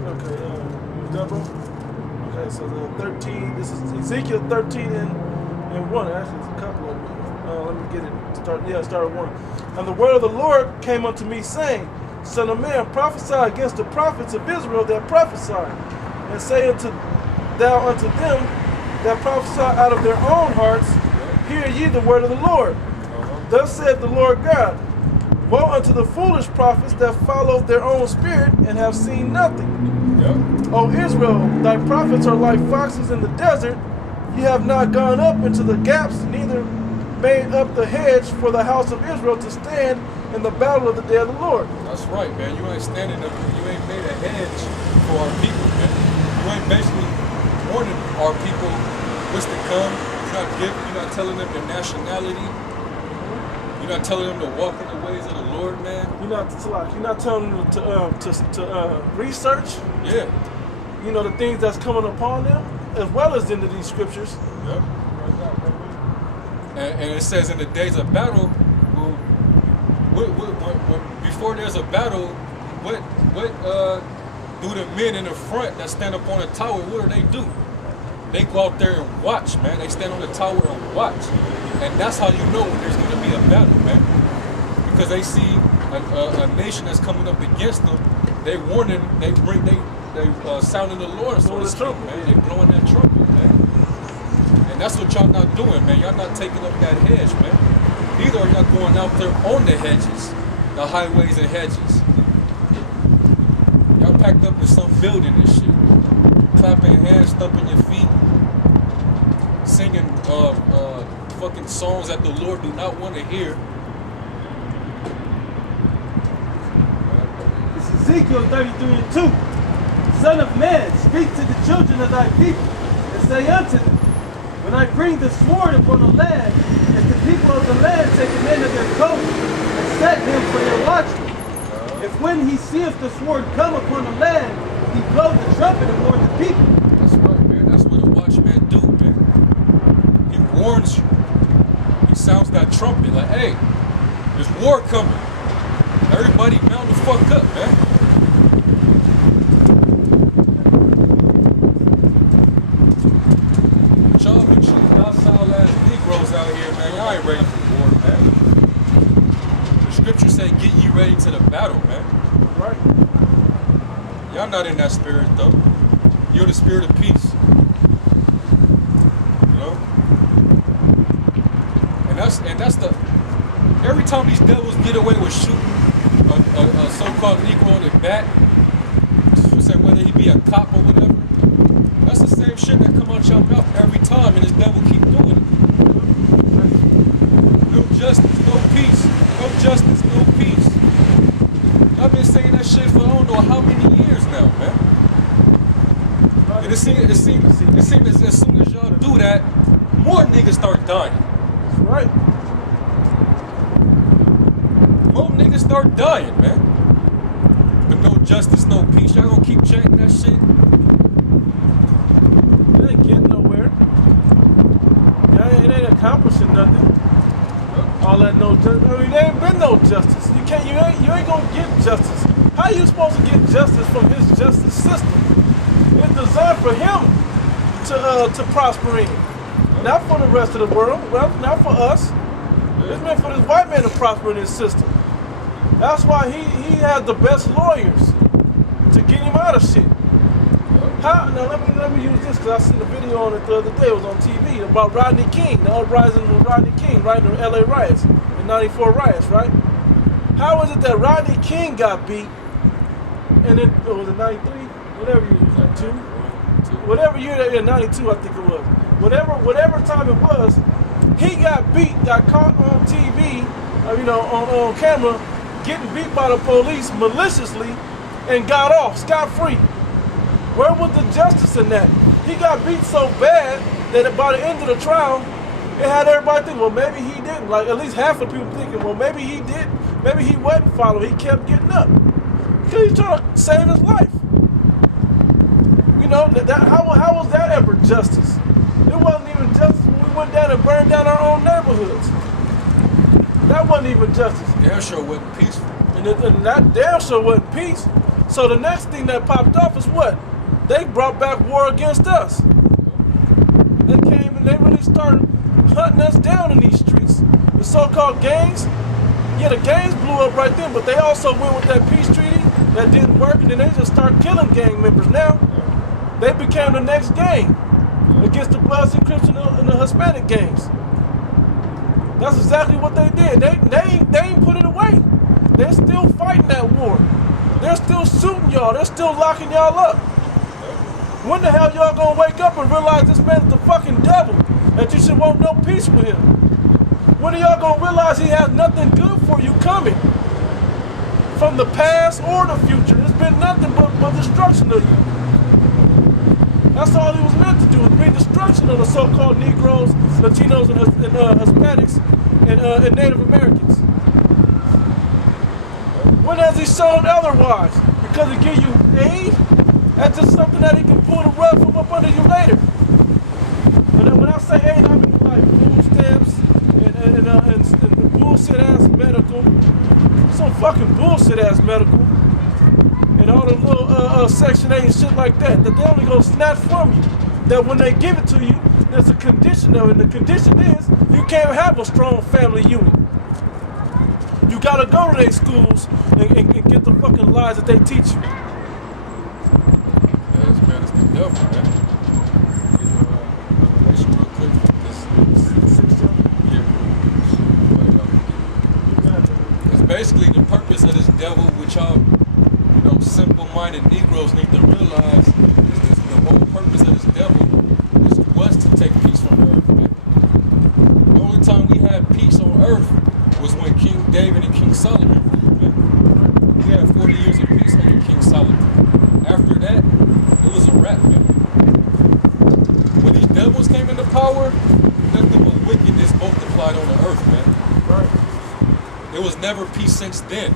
Okay, you done, bro? Okay, so the 13, this is Ezekiel 13 and 1. Actually, it's a couple of them. Let me get it. Start at 1. And the word of the Lord came unto me, saying, Son of man, prophesy against the prophets of Israel that prophesy, and say thou unto them that prophesy out of their own hearts, hear ye the word of the Lord. Thus saith the Lord God, woe unto the foolish prophets that follow their own spirit and have seen nothing. Yep. O Israel, thy prophets are like foxes in the desert. Ye have not gone up into the gaps, neither made up the hedge for the house of Israel to stand in the battle of the day of the Lord. That's right, man. You ain't standing up. You ain't made a hedge for our people, man. You ain't basically warning our people what's to come. You're not telling them their nationality. You're not telling them to walk in the ways of the Lord, man. You're not telling them to research. Yeah. You know, the things that's coming upon them, as well as into these scriptures. Yep. And it says in the days of battle, before there's a battle, what do the men in the front that stand up on the tower, what do? They go out there and watch, man. They stand on the tower and watch. And that's how you know when there's going to be a battle, man. Because they see a nation that's coming up against them. They warning, they sounding the Lord, so to speak, man. They blowing that trumpet, man. And that's what y'all not doing, man. Y'all not taking up that hedge, man. Neither are y'all going out there on the hedges, the highways and hedges. Y'all packed up in some building and shit. Clapping your hands, stumping your feet, singing fucking songs that the Lord do not want to hear. It's Ezekiel 33:2. Son of man, speak to the children of thy people, and say unto them, when I bring the sword upon the land, if the people of the land take the men of their coat, and set him for their watchman, if when he seeth the sword come upon the land, he blow the trumpet and warn the people. That's right, man. That's what a watchman do, man. He warns you. He sounds that trumpet like, hey, there's war coming. Everybody mount the fuck up, man. Y'all sound ass Negroes out here, man. Y'all ain't ready for war, man. The scripture say, get you ready to the battle, man. Right. Y'all not in that spirit though. You're the spirit of peace. You know? And that's the every time these devils get away with shooting a so-called Negro in the back, whether he be a cop or whatever, that's the same shit that come out your mouth every time, and this devil keep doing it. No justice, no peace. No justice, no peace. I've been saying that shit for I don't know how many years now, man. And it seems as soon as y'all do that, more niggas start dying. That's right. More niggas start dying, man. But no justice, no peace. Y'all gonna keep chanting that shit? It ain't getting nowhere. It ain't accomplishing nothing. All that no justice. I mean, there ain't been no justice. You ain't gonna get justice. How you supposed to get justice from his justice system? It's designed for him to prosper in. Not for the rest of the world. Well, not for us. It's meant for this white man to prosper in his system. That's why he has the best lawyers to get him out of shit. Now let me use this because I seen a video on it the other day. It was on TV about Rodney King, the uprising of Rodney King, right in the LA riots, the 94 riots, right? How is it that Rodney King got beat and it was in 93? Whatever year it was, 92? Whatever year that, 92 I think it was. Whatever time it was, he got beat, got caught on TV, on camera, getting beat by the police maliciously and got off scot-free. Where was the justice in that? He got beat so bad that by the end of the trial, it had everybody think, well, maybe he didn't. Like, at least half of people thinking, well, maybe he did. Maybe he wasn't following. He kept getting up. Because he's trying to save his life. You know, how was that ever justice? It wasn't even justice when we went down and burned down our own neighborhoods. That wasn't even justice. Damn sure wasn't peaceful. And that damn sure wasn't peace. So the next thing that popped off is what? They brought back war against us. They came and they really started hunting us down in these streets. The so-called gangs, yeah, the gangs blew up right then, but they also went with that peace treaty that didn't work, and then they just started killing gang members now. They became the next gang against the Bloods and Crips and the Hispanic gangs. That's exactly what they did. They ain't put it away. They're still fighting that war. They're still shooting y'all. They're still locking y'all up. When the hell y'all gonna wake up and realize this man is the fucking devil, that you should want no peace with him? When are y'all gonna realize he has nothing good for you coming? From the past or the future. It's been nothing but destruction of you. That's all he was meant to do, is bring destruction of the so-called Negroes, Latinos, and Hispanics, and Native Americans. When has he shown otherwise? Because he give you aid? That's just something that he can pull the rug from up under you later. But when I say aid, I mean bullshit ass medical, some fucking bullshit ass medical, and all the little Section 8 and shit like that they only gonna snatch from you. That when they give it to you, there's a condition of it. And the condition is you can't have a strong family unit. You gotta go to their schools and get the fucking lies that they teach you. Yes, man, it's the devil, man. Revelation real quick. It's basically the purpose of this devil, which y'all, simple-minded Negroes need to realize is the whole purpose of this devil was to take peace from the earth, man. The only time we had peace on earth was when King David and King Solomon ruled, man. We had 40 years of peace under King Solomon. After that, it was a wrap, man. When these devils came into power, nothing but wickedness multiplied on the earth, man. Right. It was never peace since then.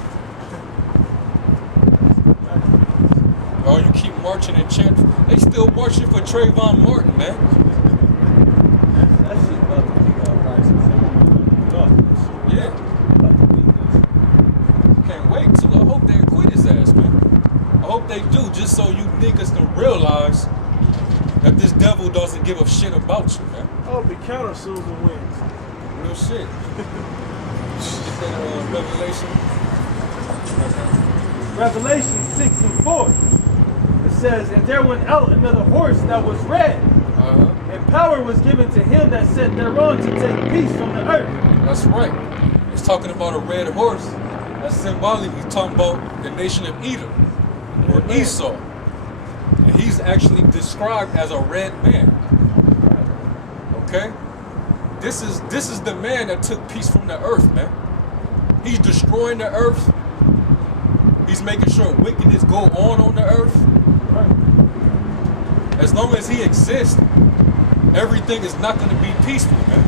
Oh, you keep marching and chanting. They still marching for Trayvon Martin, man. That shit about to kick off right since Yeah. Can't wait till I hope they acquit his ass, man. I hope they do, just so you niggas can realize that this devil doesn't give a shit about you, man. I'll be counter Susan wins. Real shit. Get that Revelation. Revelation 6 and 4. It says, and there went out another horse that was red, and power was given to him that sat thereon to take peace from the earth. That's right. It's talking about a red horse. That's symbolically talking about the nation of Edom, or Esau. And he's actually described as a red man. Okay? This is the man that took peace from the earth, man. He's destroying the earth. He's making sure wickedness go on the earth. As long as he exists, everything is not going to be peaceful, man.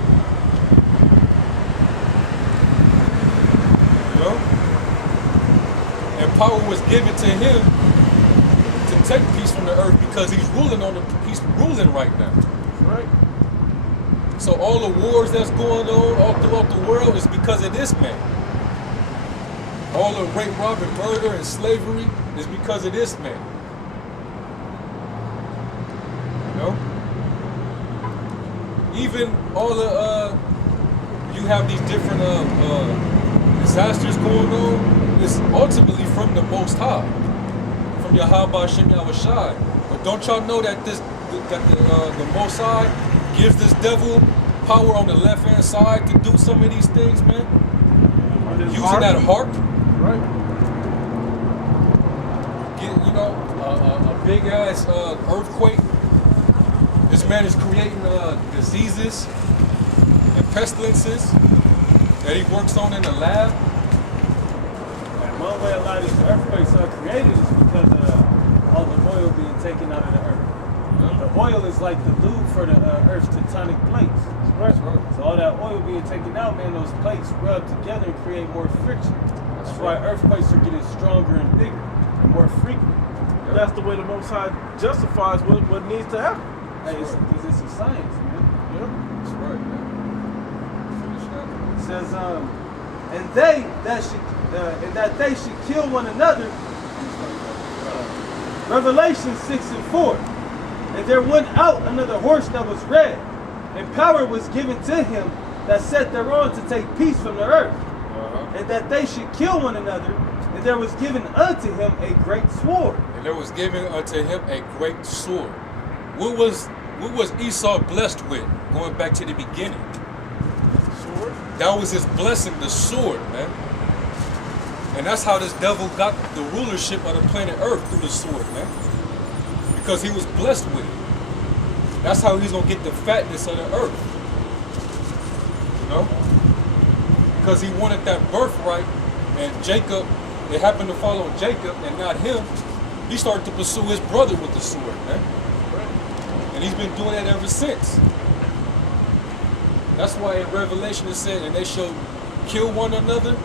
You know? And power was given to him to take peace from the earth because he's ruling right now. Right. So all the wars that's going on all throughout the world is because of this man. All the rape, robbery, murder, and slavery is because of this man. You know? Even all the, you have these different disasters going on, it's ultimately from the Most High. From Yahweh Ba'Shem Yahushai. But don't y'all know that the Most High gives this devil power on the left-hand side to do some of these things, man? Using that harp. Right. Get, a big ass earthquake. This man is creating diseases and pestilences that he works on in the lab. And one way a lot of these earthquakes are created is because of all the oil being taken out of the earth. The oil is like the lube for the Earth's tectonic plates. That's right. So all that oil being taken out, man, those plates rub together and create more friction. That's why earthquakes are getting stronger and bigger and more frequent. That's the way the Most High justifies what needs to happen. Hey, because it's a science, man. Yeah. That's right, man. Finish that. It says, and that they should kill one another. Revelation 6 and 4. And there went out another horse that was red, and power was given to him that sat thereon to take peace from the earth, and that they should kill one another, and there was given unto him a great sword. And there was given unto him a great sword. What was Esau blessed with? Going back to the beginning. Sword. That was his blessing, the sword, man. And that's how this devil got the rulership of the planet Earth, through the sword, man. Because he was blessed with it. That's how he's gonna get the fatness of the earth. You know? Because he wanted that birthright, and Jacob, it happened to follow Jacob and not him. He started to pursue his brother with the sword, man. And he's been doing that ever since. That's why in Revelation it said, and they shall kill one another.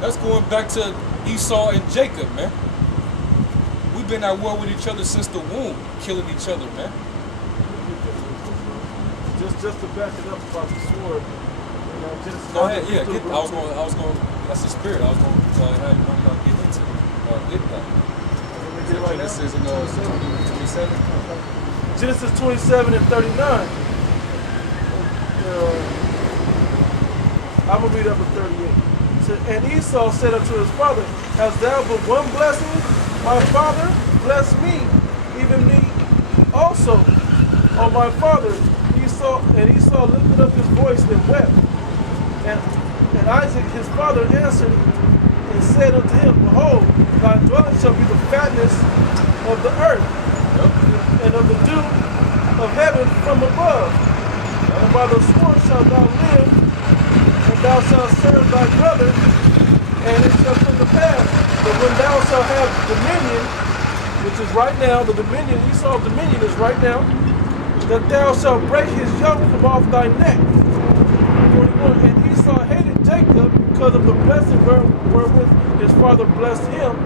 That's going back to Esau and Jacob, man. We've been at war with each other since the womb, killing each other, man. Just to back it up about the sword, Genesis Go ahead, yeah. I was going. That's the spirit. I was going to tell you how you want to get into it. Get that. Right Genesis in 27. Genesis 27 and 39. I'm going to read up to 38. It said, and Esau said unto his father, hast thou but one blessing? My father, bless me, even me also. O my father, Esau lifted up his voice and wept. And Isaac his father answered and said unto him, behold, thy dwelling shall be the fatness of the earth, and of the dew of heaven from above. And by the sword shalt thou live, and thou shalt serve thy brother. And it shall come to pass that when thou shalt have dominion, which is right now, the dominion, Esau's dominion is right now, that thou shalt break his yoke from off thy neck. 41. And Esau hated Jacob because of the blessing wherewith his father blessed him.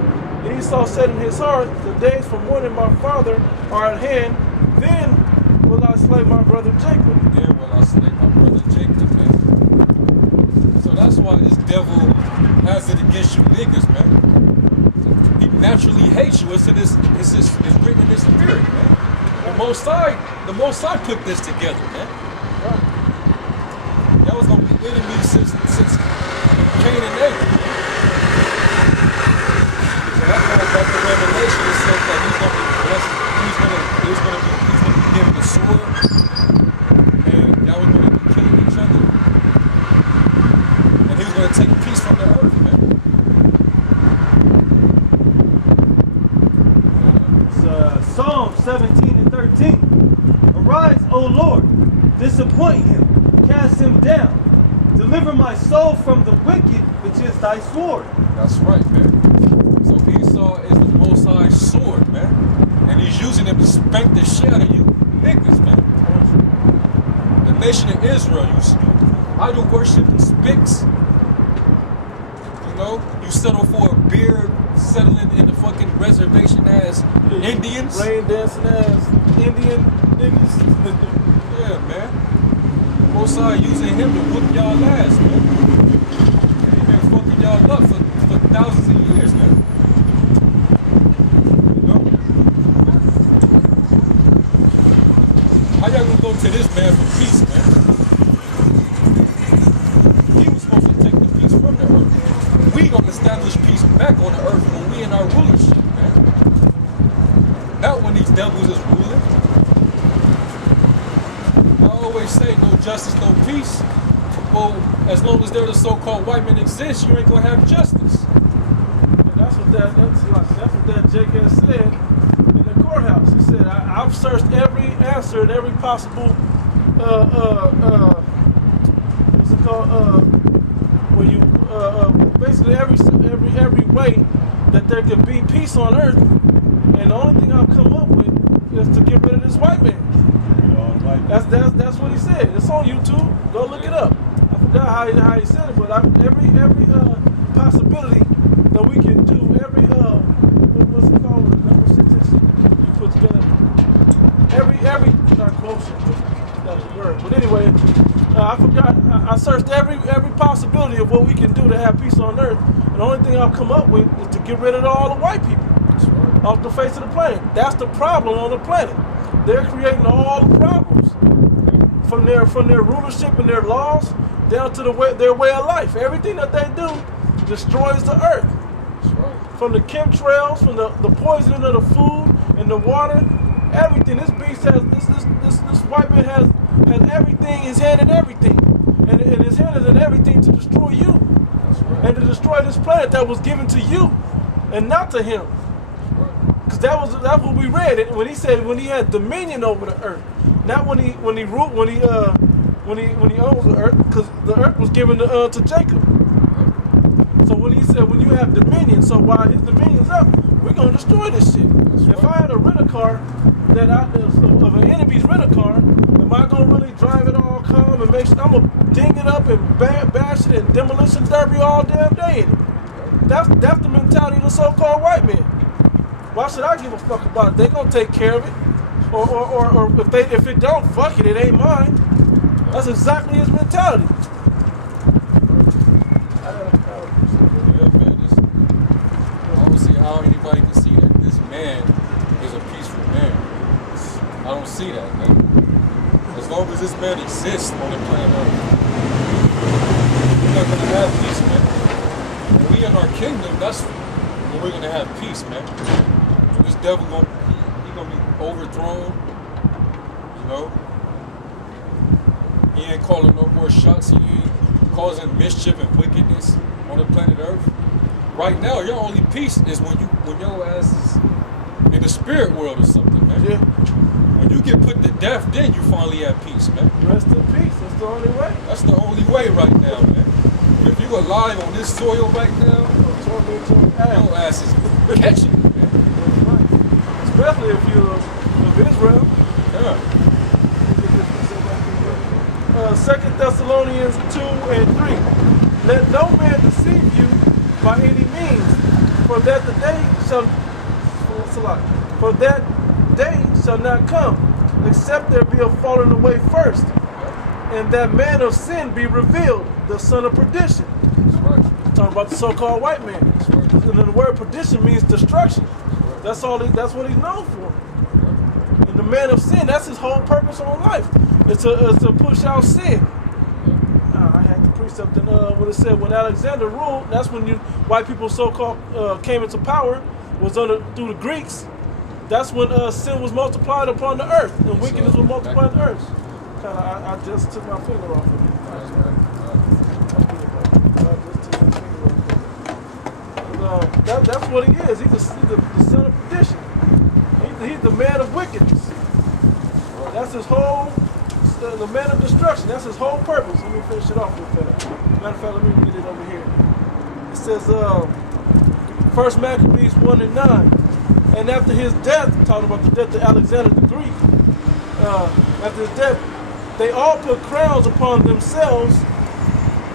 And Esau said in his heart, the days for mourning my father are at hand, then will I slay my brother Jacob. Then will I slay my brother Jacob, man. So that's why this devil has it against you niggas, man. He naturally hates you. It's written in his spirit, man. The Most High put this together, man. That was gonna be enemies since Cain and Abel. So that's why back to Revelation it says that he's gonna be blessed. He's gonna be given the sword, and y'all was gonna be killing each other, and he was gonna take peace from the earth, man. Psalm 17 and 13. Arise, O Lord, disappoint him, cast him down. Deliver my soul from the wicked, which is thy sword. That's right, man. So Esau is the Most High's sword, man. And he's using it to spank the shit out of you niggas, man. The nation of Israel, you idol worshiping spics. You know, you settle for a beer, settling in the fucking reservation as Indians. Rain dancing ass Indian niggas. Yeah, man. Most High using him to whoop y'all ass, man. And he been fucking y'all up for thousands of years, man. You know? How y'all gonna go to this man for peace, man? He was supposed to take the peace from the earth. We gonna establish peace back on the earth when we in our rulership, man. Not when these devils is ruling. I always say no justice, no peace. Well, as long as there's a so-called white man exists, you ain't gonna have justice. And that's what that Jake has said in the courthouse. He said, I've searched every answer and every possible what's it called? Where you basically every way that there could be peace on earth, and the only thing I've come up with is to get rid of this white man. That's what he said. It's on YouTube. Go look it up. I forgot how he said it, but every possibility that we can do, every what's it called? Number sentence you put together. Every not quotient, that's the word. But anyway, I forgot. I searched every possibility of what we can do to have peace on earth, and the only thing I've come up with is to get rid of all the white people off the face of the planet. That's the problem on the planet. They're creating all the problems from their rulership and their laws down to their way of life. Everything that they do destroys the earth. From the chemtrails, from the poisoning of the food and the water, everything. This beast has this white man has everything, his hand in everything. And his hand is in everything to destroy you. And to destroy this planet that was given to you and not to him. Because that's what we read. When he said when he had dominion over the earth, not when he owns the earth, because the earth was given to Jacob. So when he said when you have dominion, so while his dominion's up, we're gonna destroy this shit. If I had a rent-a-car of an enemy's rent-a-car, am I gonna really drive it all calm and make sure I'm gonna ding it up and bash it and demolition derby all damn day in it? That's the mentality of the so-called white man. Why should I give a fuck about it? They gonna take care of it, or if it don't, fuck it, it ain't mine. That's exactly his mentality. how anybody can see that this man is a peaceful man. I don't see that, man. As long as this man exists on the planet Earth, we're not gonna have peace, man. When we in our kingdom, that's when we're gonna have peace, man. So this devil he gonna be overthrown, you know. He ain't calling no more shots. He ain't causing mischief and wickedness on the planet Earth. Right now, your only peace is when your ass is in the spirit world or something, man. Yeah. When you get put to death, then you finally have peace, man. Rest in peace. That's the only way. That's the only way right now, man. But if you alive on this soil right now, your ass is catching, man. Especially if you're of Israel. Yeah. 2 Thessalonians 2 and 3. Let no man deceive you by any means, for that day shall not come, except there be a falling away first, and that man of sin be revealed, the son of perdition. That's right. Talking about the so-called white man. That's right. And the word perdition means destruction. That's all. That's what he's known for. And the man of sin, that's his whole purpose on life. It's to push out sin. I had the precept in what it said when Alexander ruled. That's when white people so-called came into power. Was through the Greeks. That's when sin was multiplied upon the earth, and wickedness was multiplied on the earth. I just took my finger off of it. I just took my finger off of it. That's what he is. He's the son of perdition. He's the man of wickedness. That's his whole. The man of destruction. That's his whole purpose. Let me finish it off real fast. Matter of fact, let me get it over here. It says, 1 Maccabees 1 and 9. And after his death, talking about the death of Alexander the Greek, after his death, they all put crowns upon themselves,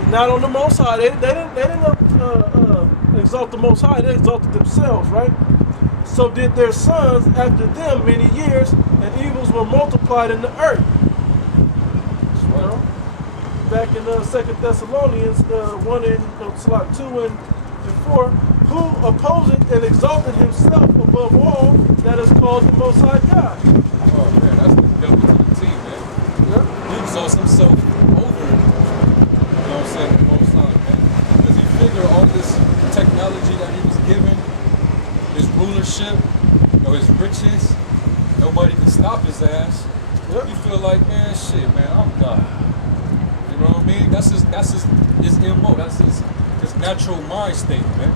not on the Most High. They didn't exalt the Most High. They exalted themselves, right? So did their sons after them many years, and evils were multiplied in the earth. You know? Back in 2 Thessalonians 1 and 2 and 4, who opposing and exalted himself above all that is called the Most High God. Oh man, that's the devil to the team, man. Yeah. He exalts himself over, you know what I'm saying, the Most High, man. Because he figured all this technology that he was given, his rulership, you know, his riches, nobody can stop his ass. Yep. He feel like, man, shit, man, I'm God. You know what I mean? That's his MO. That's his natural mind state, man.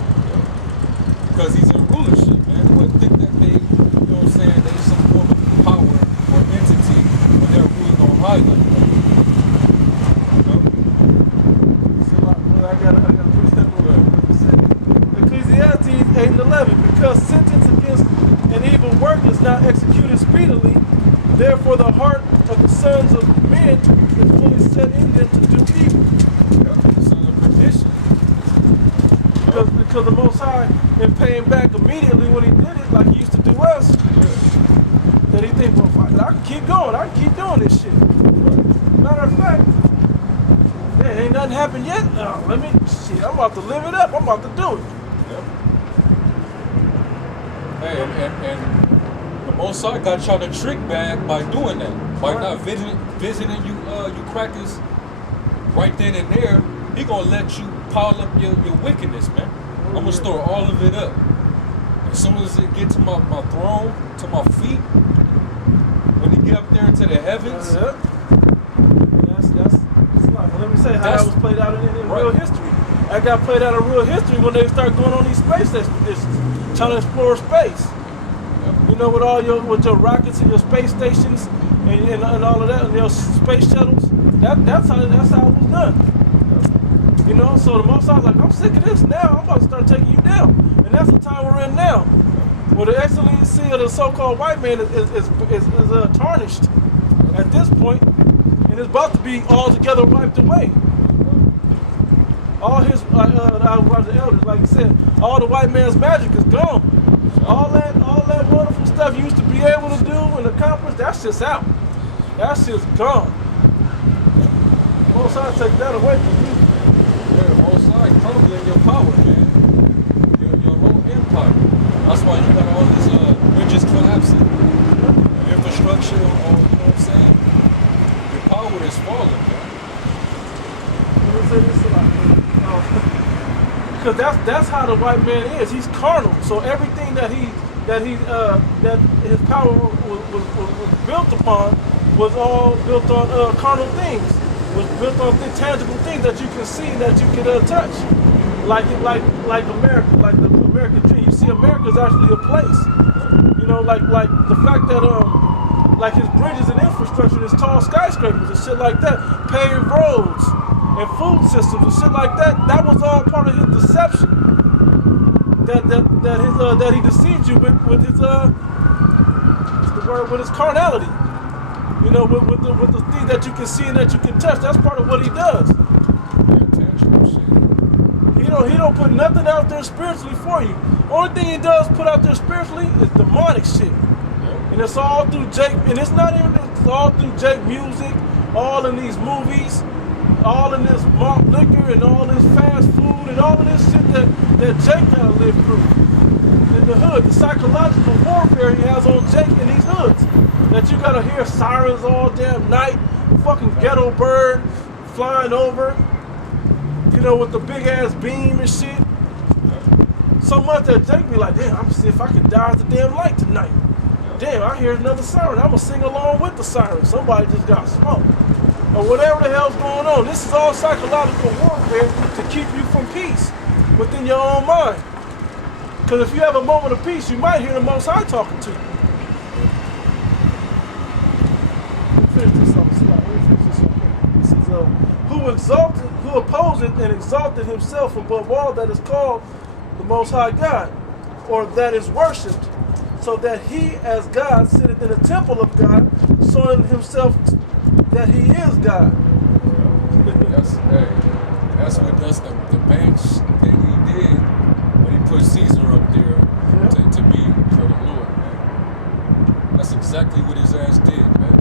Because he's in rulership, man. Who would think that they, you know what I'm saying, they some form of power or entity when they're ruling on high like that? You know? So I got to push that one. Ecclesiastes 8 and 11. Because sentence against an evil work is not executed speedily, therefore the heart of the sons of men is fully set in them to do evil. Son of perdition. Because the Most High, in paying back immediately when he did it, like he used to do us, that he thinks, well, I can keep going, I can keep doing this shit. Matter of fact, yeah, ain't nothing happened yet. No, I'm about to live it up. I'm about to do it. Yep. Hey, and the Most High got y'all the trick bag by doing that. By not visiting you crackers right then and there. He gonna let you pile up your wickedness, man. I'm gonna store all of it up. As soon as it get to my throne, to my feet, when he get up there into the heavens. That's like, let me say how that was played out in real history. That got played out in real history when they start going on these space expeditions, trying to explore space. You know, with your rockets and your space stations and all of that, and your space shuttles. That's how it was done. You know, so the Most High was like, I'm sick of this now. I'm about to start taking you down. And that's the time we're in now. Well, the excellency of the so-called white man is tarnished at this point, and it's about to be altogether wiped away. All his, the elders, like you said, all the white man's magic is gone. All that wonderful stuff you used to be able to do and accomplish, that's just out. That's just gone. Most High take that away from you. Yeah, the Most High crumbling your power, man. Your whole empire. That's why you got all these bridges collapsing. Infrastructure, or, you know what I'm saying? Your power is falling, man. Because that's how the white man is. He's carnal. So everything that his power was built upon was all built on carnal things. Was built on tangible things that you can see, that you can touch. Like America, like the American dream. You see, America is actually a place. You know, like the fact that like his bridges and infrastructure, his tall skyscrapers and shit like that, paved roads and food systems and shit like that. That was all part of his deception. That he deceived you with his with his carnality. You know, with the things that you can see and that you can touch. That's part of what he does. He don't put nothing out there spiritually for you. Only thing he does put out there spiritually is demonic shit. And it's all through Jake, and it's all through Jake music, all in these movies, all in this malt liquor and all this fast food and all of this shit that Jake gotta live through. In the hood, the psychological warfare he has on Jake in these hoods. That you gotta hear sirens all damn night, fucking ghetto bird flying over, you know, with the big ass beam and shit. So much that Jake be like, damn, I'm gonna see if I can dodge the damn light tonight. Damn, I hear another siren. I'm gonna sing along with the siren. Somebody just got smoked. Or whatever the hell's going on. This is all psychological warfare to keep you from peace within your own mind. Because if you have a moment of peace, you might hear the Most High talking to you. Let me finish this on the slide. This is who opposed and exalted himself above all that is called the Most High God, or that is worshipped, so that he as God sitteth in the temple of God, showing himself that he is God. That's the bench that he did when he put Caesar up there to be for the Lord, man. That's exactly what his ass did, man.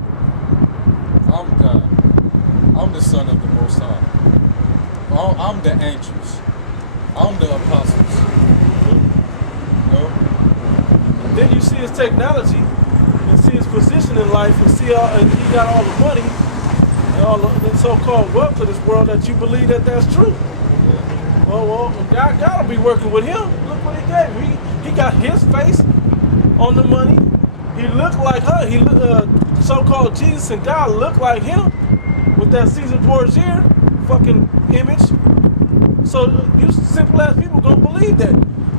I'm God. I'm the son of the Most High. I'm the angels. I'm the apostles. You know? Then you see his technology and see his position in life and see and he got all the money and all the so-called wealth of this world that you believe that that's true. Well, God gotta be working with him. Look what he gave him. He got his face on the money. He looked like her. He so-called Jesus and God looked like him with that Caesar Borgia fucking image. So you simple ass people gonna believe that.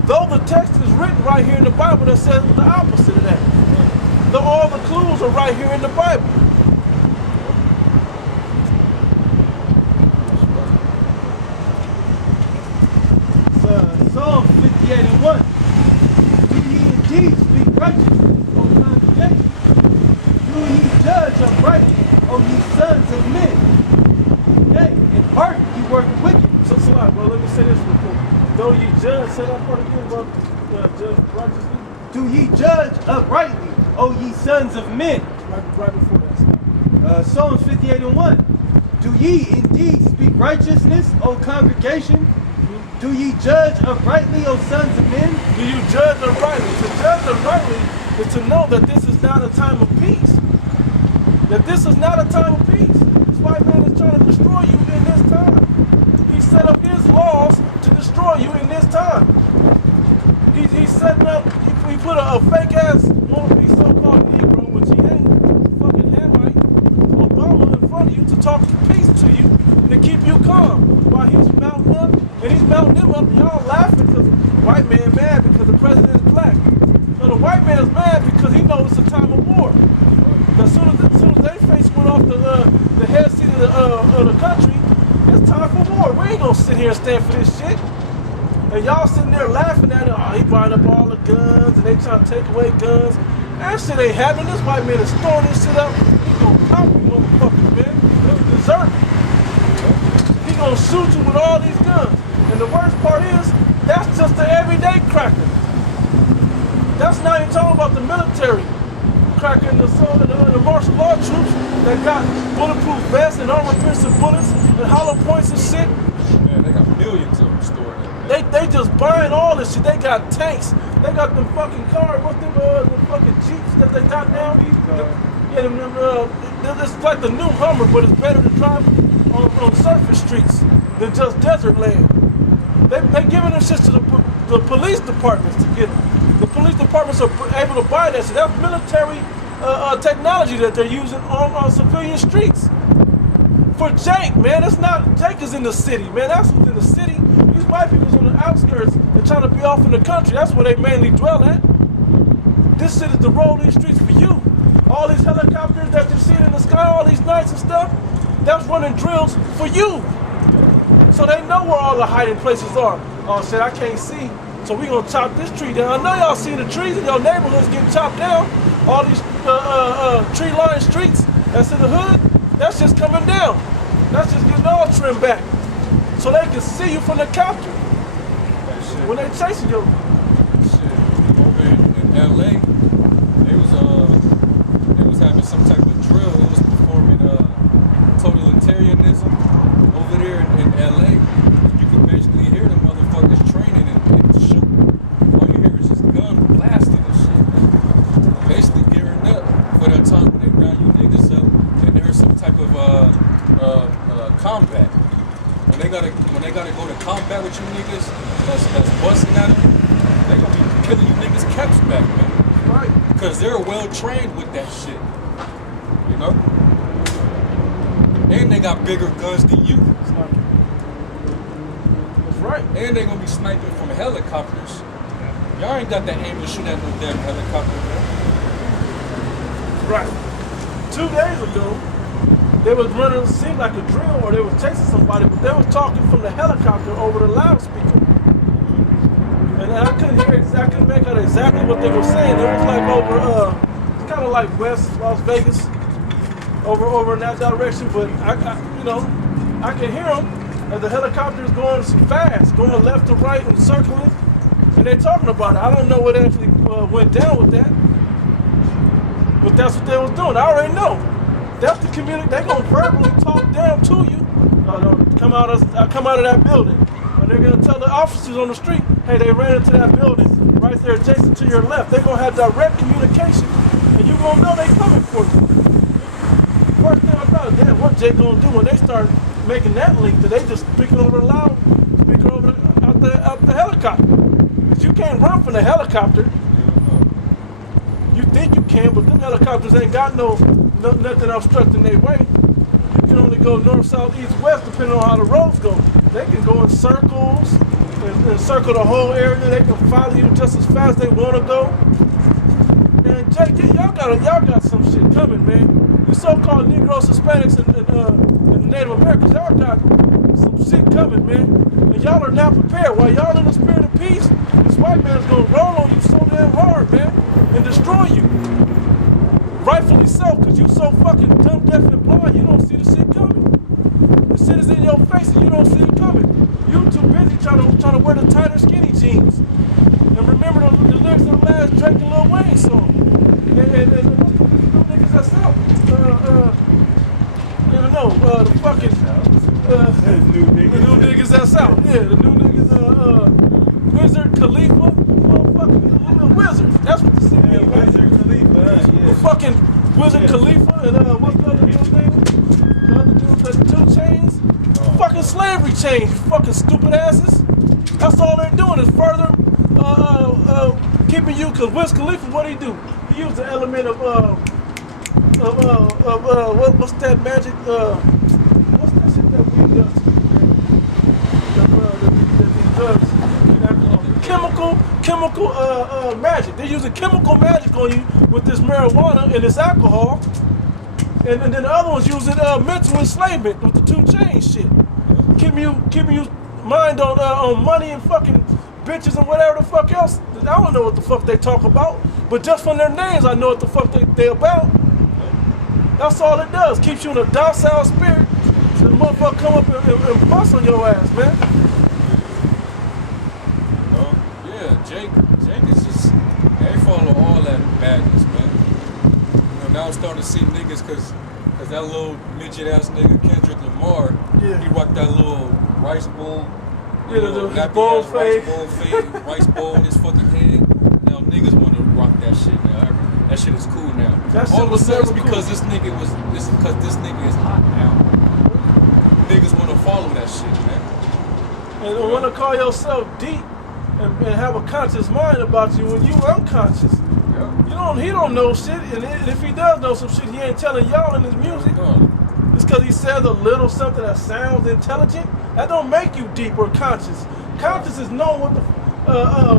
Though the text is written right here in the Bible that says the opposite of that. Though all the clues are right here in the Bible. Psalm 58:1. Do ye indeed speak righteousness, O congregation? Do ye judge uprightly, O ye sons of men? Yea, in heart ye work wicked. So bro, let me say this real quick. Though ye judge, say that part again, bro. Judge righteously. Do ye judge uprightly, O ye sons of men? Right before that. Psalms 58:1. Do ye indeed speak righteousness, O congregation? Do ye judge uprightly, O sons of men? Do you judge uprightly? To judge uprightly is to know that this is not a time of peace. That this is not a time of peace. This white man is trying to destroy you in this time. He set up his laws to destroy you in this time. He's setting up, he put a fake ass wannabe so-called Negro, which he ain't, fucking Hamite, Obama in front of you to talk peace to you and to keep you calm while he's mounting up. And he's mounting them up, y'all laughing because the white man mad because the president is black. So the white man is mad because he knows it's a time of war. As soon as they face went off the head seat of the country, it's time for war. We ain't gonna sit here and stand for this shit. And y'all sitting there laughing at it. Oh, he buying up all the guns and they trying to take away guns. That shit ain't happening. This white man is storing this shit up. He gonna pop you, motherfucker, man. You deserve it. He gonna shoot you with all these guns. And the worst part is, that's just the everyday cracker. That's not even talking about the military cracker and the martial law troops that got bulletproof vests and armor-piercing bullets and hollow points and shit. Man, they got millions of them stored. They just buying all this shit. They got tanks They got them fucking cars. What's them the fucking Jeeps that they got now? Yeah, it's like the new Hummer, but it's better to drive on surface streets than just desert land. They giving them shit to the police departments to get them. The police departments are able to buy that shit. That's military technology that they're using on civilian streets. For Jake, man, it's not, Jake is in the city, man. That's what's in the city. These white people's on the outskirts and trying to be off in the country. That's where they mainly dwell at. This shit is to roll these streets for you. All these helicopters that you're seeing in the sky, all these nights and stuff, that's running drills for you. So they know where all the hiding places are. Oh shit, I can't see. So we gonna chop this tree down. I know y'all see the trees in your neighborhoods getting chopped down. All these tree-lined streets that's in the hood, that's just coming down. That's just getting all trimmed back. So they can see you from the copter when they chasing you. Shit. Over in LA, they was having some type of drill. It was performing totalitarianism over there in LA. You can basically hear the motherfuckers training and shooting. All you hear is just gun blasting and shit. Basically gearing up for that time when they round you niggas up and there's some type of combat. When they gotta go to combat with you niggas, that's busting at them, they gonna be killing you niggas caps back, man. Right. Cause they're well trained with that shit. You know? And they got bigger guns than you. That's right. And they gonna be sniping from helicopters. Y'all ain't got that aim to shoot at no damn helicopter, man. Right. 2 days ago, they was running, it seemed like a drill, or they was chasing somebody, but they was talking from the helicopter over the loudspeaker. And I couldn't hear exactly, make out exactly what they were saying. It was like over, kind of like West Las Vegas, over in that direction. But I can hear them as the helicopter's going fast, going left to right and circling, and they're talking about it. I don't know what actually went down with that, but that's what they was doing. I already know. That's the community. They're gonna verbally talk down to you. Come out of that building, and they're gonna tell the officers on the street, "Hey, they ran into that building right there, adjacent to your left." They're gonna have direct communication, and you gonna know they coming for you. First thing I thought, damn, what Jay gonna do when they start making that link? That they just speaking over the loudspeaker out the helicopter? Cause you can't run from the helicopter. You think you can, but them helicopters ain't got nothing obstructing their way. You can only go north, south, east, west, depending on how the roads go. They can go in circles and circle the whole area. They can follow you just as fast as they want to go. And Jake, y'all got some shit coming, man. You so-called Negroes, Hispanics, and Native Americans, y'all got some shit coming, man. And y'all are not prepared. While y'all in the spirit of peace, this white man's gonna roll on you so damn hard, man, and destroy you. Rightfully so, because you so fucking dumb, deaf, and blind, you don't see the shit coming. The shit is in your face and you don't see it coming. You too busy trying to wear the tighter skinny jeans. And remember the lyrics of the last Drake and Lil Wayne song. And what's the niggas that's out? The fucking the new niggas that's out. Yeah, the new niggas, Wizard Khalifa. Motherfucking Wizard. That's what the city is. Wizard Khalifa, The fucking Wizard Khalifa and what's the other dude's name? The other dude, the 2 Chainz. Fucking slavery chains, you fucking stupid asses. That's all they're doing is further keeping you. Cause Wiz Khalifa, what he do? He used the element of what's that magic? What's that shit that we does? That chemical magic. They're using chemical magic on you with this marijuana and this alcohol, and then the other one's using mental enslavement with the 2 Chainz shit, keeping you mind on money and fucking bitches and whatever the fuck else. I don't know what the fuck they talk about, but just from their names, I know what the fuck they about. That's all it does. Keeps you in a docile spirit. So the motherfucker come up and bust on your ass, man. Jake is just, they follow all that madness, man. Now I'm starting to see niggas, cause that little midget ass nigga Kendrick Lamar, Yeah. he rocked that little rice bowl, Yeah, the bowl fade. rice bowl in his fucking head. that shit is cool now. That shit All of a was sudden, it's never because cool. this nigga is hot now. Niggas want to follow that shit, man. And want to call yourself deep and have a conscious mind about you when you unconscious. Yeah. He don't know shit, and if he does know some shit, he ain't telling y'all in his music. No. It's because he says a little something that sounds intelligent. That don't make you deep or conscious. Conscious is knowing what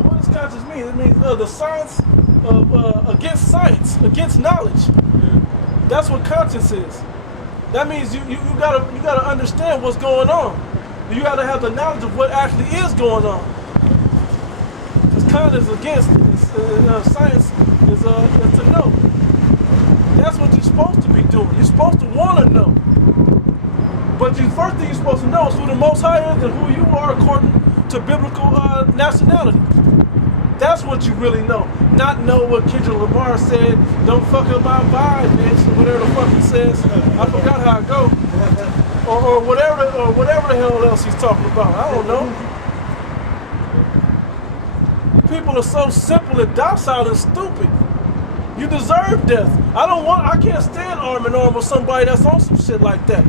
what does conscious mean? It means the science of against science, against knowledge. Yeah. That's what conscience is. That means you gotta understand what's going on. You gotta have the knowledge of what actually is going on. Because conscience is against science is to know. That's what you're supposed to be doing. You're supposed to want to know. But the first thing you're supposed to know is who the Most High is and who you are according to biblical nationality. That's what you really know. Not know what Kendrick Lamar said, don't fuck up my vibe, bitch, or whatever the fuck he says. I forgot how it go. Or whatever the hell else he's talking about. I don't know. People are so simple and docile and stupid. You deserve death. I can't stand arm in arm with somebody that's on some shit like that.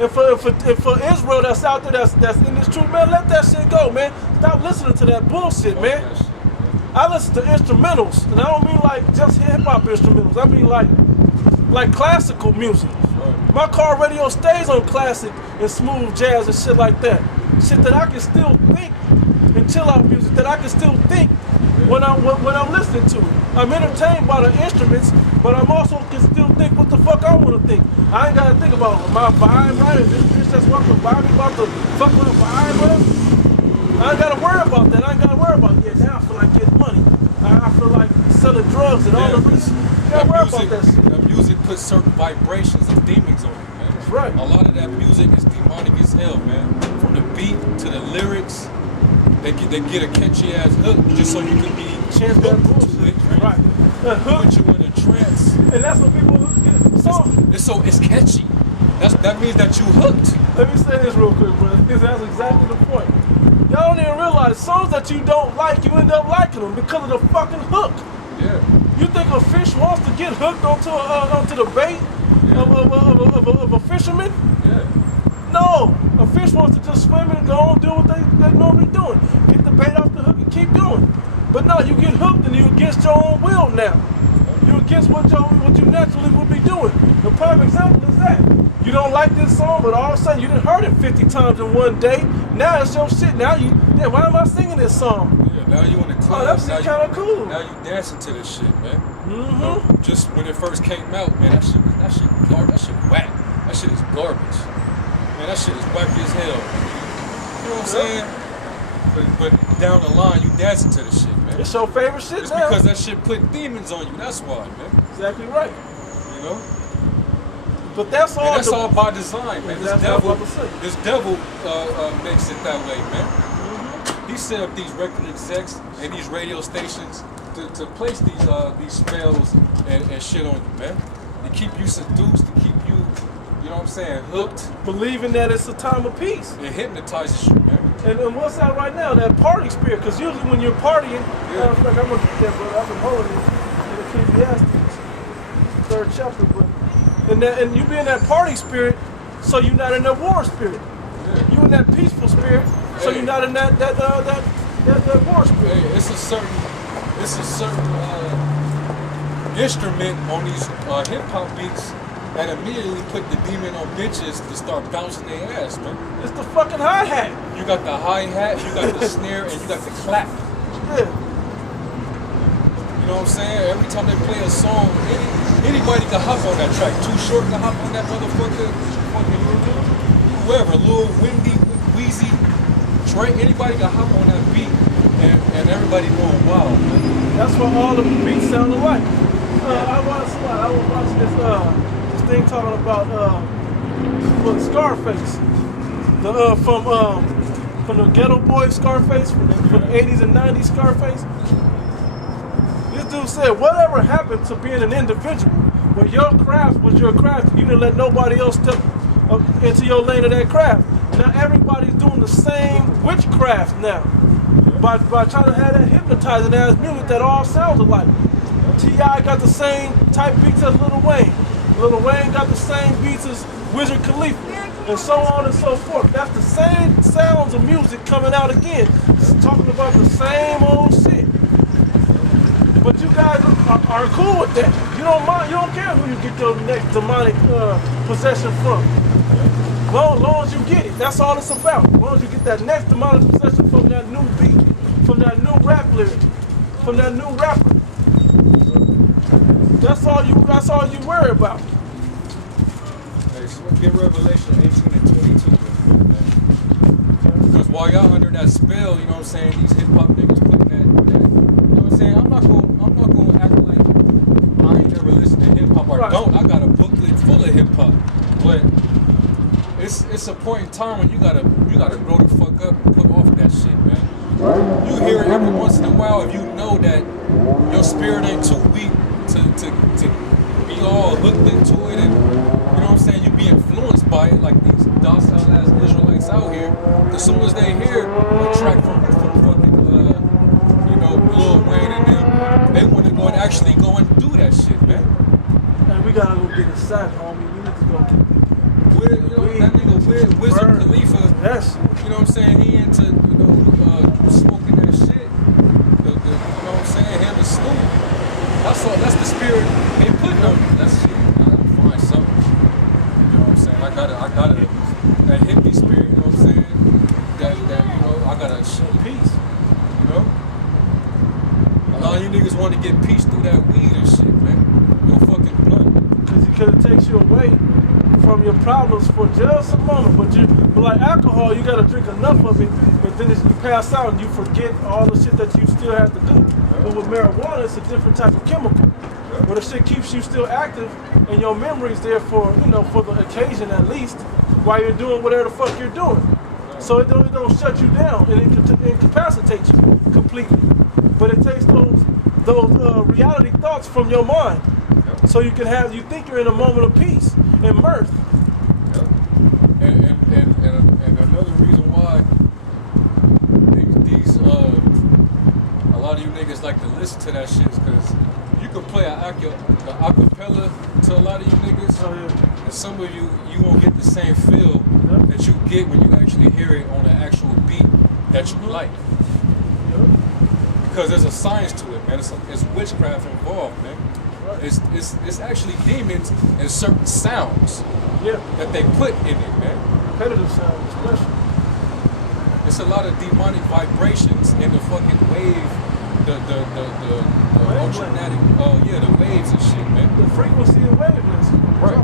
And for Israel that's out there that's in this truth, man, let that shit go, man. Stop listening to that bullshit, man. That shit, man. I listen to instrumentals, and I don't mean like just hip hop instrumentals. I mean like classical music. Right. My car radio stays on classic and smooth jazz and shit like that. Shit that I can still think, and chill out music that I can still think when I'm listening to it. I'm entertained by the instruments, but I'm also can still think what the fuck I want to think. I ain't gotta think about my vibe, right? Is this bitch that's walking by me about to fuck with a vibe with him? I ain't gotta worry about that. I ain't gotta worry about it. Yeah, now I feel like getting money. I feel like selling drugs and all the rest. You gotta worry about that shit. That music puts certain vibrations and demons on it, man. That's right. A lot of that music is demonic as hell, man. From the beat to the lyrics, they get a catchy ass hook just so you can be Chant that hooked to bullshit. it, Right. Put you in a trance. And that's what people get songs. It's catchy. That means that you hooked. Let me say this real quick, brother, because that's exactly the point. Y'all don't even realize songs that you don't like, you end up liking them because of the fucking hook. Yeah. You think a fish wants to get hooked onto the bait of a fisherman? Yeah. No, a fish wants to just swim and go and do what they normally doing. Get the bait off the hook and keep going. But no, you get hooked and you're against your own will now. You're against what you naturally would be doing. The prime example is that. You don't like this song, but all of a sudden you done heard it 50 times in one day. Now it's your shit. Now why am I singing this song? Yeah, now you in the club. Oh, that shit kind of cool. Now you dancing to this shit, man. Mm-hmm. You know, just when it first came out, man, that shit whack. That shit is garbage. Man, that shit is wacky as hell. You know what I'm saying? But down the line, you dancing to this shit, man. It's your favorite shit It's now. because that shit put demons on you. That's why, man. Exactly right. You know? But that's all. And that's all by design, man. That's what I'm about to say. This devil makes it that way, man. He set up these record execs and these radio stations to place these spells and shit on you, man. To keep you seduced, to keep you, you know what I'm saying, hooked. Believing that it's a time of peace. It hypnotizes you, man. And what's out right now? That party spirit. Because usually when you're partying, matter of fact, I'm going to get that, brother. I've been holding it in Ecclesiastes, 3rd chapter. And you be in that party spirit, so you're not in that war spirit. Yeah. You in that peaceful spirit, so you're not in that war spirit. Hey, it's a certain instrument on these hip hop beats that immediately put the demon on bitches to start bouncing their ass, man. It's the fucking hi-hat. You got the hi-hat, you got the snare, and you got the clap. Yeah. You know what I'm saying? Every time they play a song, anybody can hop on that track. Too Short can hop on that motherfucker. Fucking whoever, Lil, Windy, Weezy, Drake, anybody can hop on that beat, and everybody going wild, man. That's what all the beats sound alike. I was watching this thing talking about Scarface, from the Ghetto Boy Scarface, from the 80s and 90s Scarface. This dude said, whatever happened to being an individual, when your craft was your craft, you didn't let nobody else step up into your lane of that craft. Now everybody's doing the same witchcraft now by trying to have that hypnotizing ass music that all sounds alike. T.I. got the same type beats as Lil Wayne. Lil Wayne got the same beats as Wizard Khalifa, and so on and so forth. That's the same sounds of music coming out again, talking about the same old shit. But you guys are cool with that. You don't mind. You don't care who you get your next demonic possession from. Long as you get it, that's all it's about. As long as you get that next demonic possession from that new beat, from that new rap lyric, from that new rapper. That's all you worry about. Hey, so let's get Revelation 18 and 22 real quick, man. Because while y'all under that spell, you know what I'm saying, these hip hop niggas putting that, you know what I'm saying, I'm not gonna act like I ain't never listened to hip hop or Right. don't. I got a booklet full of hip hop. But it's a point in time when you gotta grow the fuck up and put off that shit, man. You hear it every once in a while if you know that your spirit ain't too weak to be all hooked into it, and you know what I'm saying, you be influenced by it, like these docile ass Israelites out here. As soon as they hear a track from fucking you know, Lil Wayne and them, they want to go and actually go and do that shit, man. And we gotta go get inside, homie. We need to go get That nigga Wizard Khalifa, Yes. you know what I'm saying, he into, you know, smoking that shit. You know what I'm saying, him and Snoop. That's the spirit they putting on you. That's shit. I gotta find something. You know what I'm saying? I gotta that hippie spirit, you know what I'm saying? That you know, I gotta show peace. You know? A lot of you niggas want to get peace through that weed and shit, man. No fucking blunt. Because it takes you away from your problems for just a moment. But like alcohol, you gotta drink enough of it, but then you pass out and you forget all the shit that you still have to do. But with marijuana, it's a different type of chemical. Where the shit keeps you still active and your memory's there for, you know, for the occasion at least, while you're doing whatever the fuck you're doing. So it don't shut you down and it incapacitates you completely. But it takes those reality thoughts from your mind. So you think you're in a moment of peace and mirth. And another reason why these a lot of you niggas like to listen to that shit is because you can play an acapella to a lot of you niggas, and some of you won't get the same feel that you get when you actually hear it on an actual beat that you like. Because there's a science to it, man. It's witchcraft involved, man. It's actually demons and certain sounds that they put in it, man. Repetitive sound, especially. It's a lot of demonic vibrations in the fucking wave, the ultramatic, the waves and shit, man. The frequency of wavelengths. Right.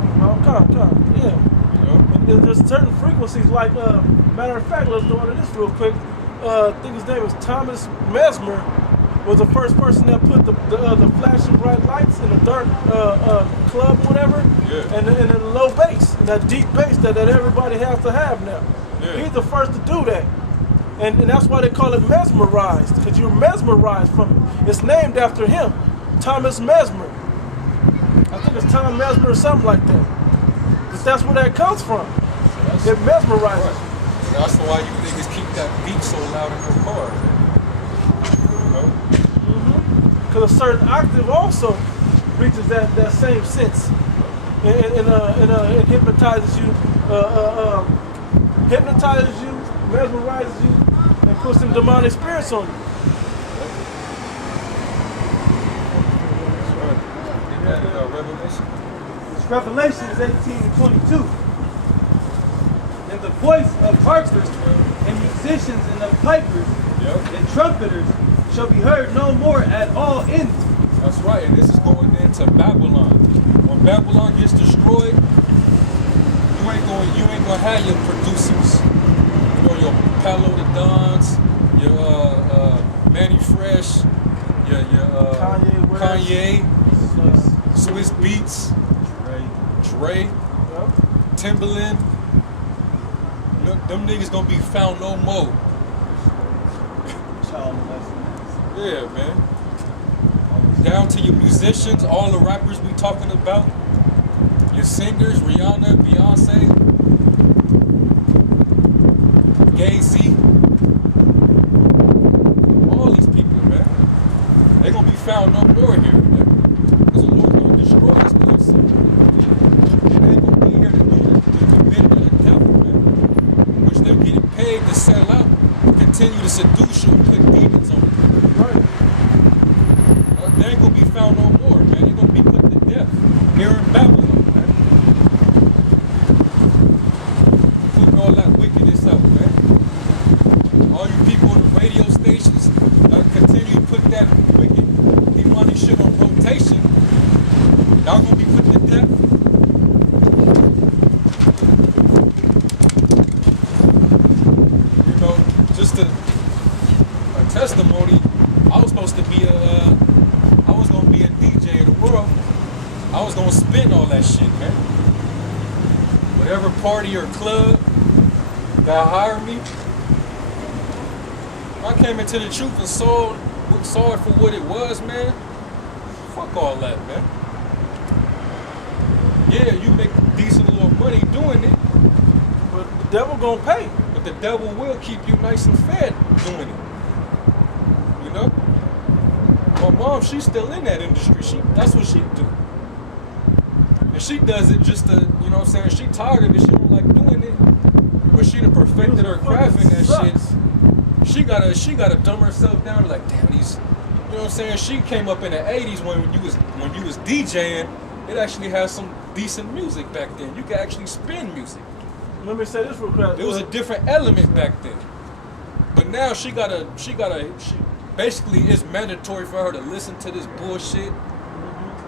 Yeah. You know? And there's certain frequencies, like, matter of fact, let's go into this real quick. I think his name is Thomas Mesmer, was the first person that put the flashing bright lights in the dark club, whatever, and the low bass, and that deep bass that everybody has to have now. Yeah. He's the first to do that. And that's why they call it mesmerized, because you're mesmerized from it. It's named after him, Thomas Mesmer. I think it's Tom Mesmer or something like that. But that's where that comes from. So It mesmerizes. right. So that's why you niggas keep that beat so loud in your car, man. You know? Because a certain octave also reaches that same sense, and hypnotizes you, mesmerizes you, and puts some demonic spirits on you. Revelation. It's Revelations 18 and 22. And the voice of harpers and musicians and of pipers and trumpeters shall be heard no more at all in it. That's right, and this is going into Babylon. When Babylon gets destroyed, you ain't gonna have your producers. You know, your Palo the Dons, your Manny Fresh, your Kanye, Swiss Beats, Dre, Timberland. Them niggas gonna be found no more. Yeah, man. Down to your musicians, all the rappers we talking about, your singers, Rihanna, Beyonce, Jay-Z, all these people, man. They gonna be found no more here, man. be here to do the bidding of the devil, man. Which them getting paid to sell out, continue to seduce you and put demons on you. Right. They ain't gonna be found no more, man. They're gonna be put to death here in Babylon, man. Putting all that wickedness out, man. All you people on the radio stations continue to put that wicked demonic shit on rotation. Y'all gonna be put to death. You know, just a testimony. I was supposed to be I was gonna be a DJ of the world. I was gonna spin all that shit, man. Whatever party or club that hired me, I came into the truth and saw it for what it was, man. Fuck all that, man. Yeah, you make decent little money doing it, But the devil gonna pay. but the devil will keep you nice and fed doing it. You know? My mom, she's still in that industry. That's what she do. And she does it just to, you know what I'm saying? She tired of it. She don't like doing it. But she done perfected her craft in that shit. She gotta dumb herself down to like, damn, these, you know what I'm saying? She came up in the 80s when you was DJing. It actually has some decent music back then. You could actually spin music. Let me say this real quick. It was a different element back then. But now she basically it's mandatory for her to listen to this bullshit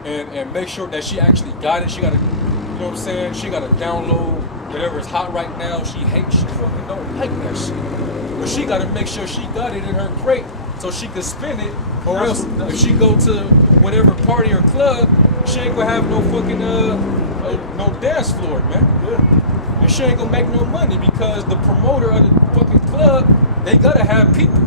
and make sure that she actually got it. She gotta, you know what I'm saying? She gotta download whatever is hot right now. She fucking don't like that shit. But she gotta make sure she got it in her crate so she can spin it. Or else if she go to whatever party or club, she ain't gonna have no fucking no dance floor, man. Yeah. And she ain't gonna make no money because the promoter of the fucking club, they gotta have people.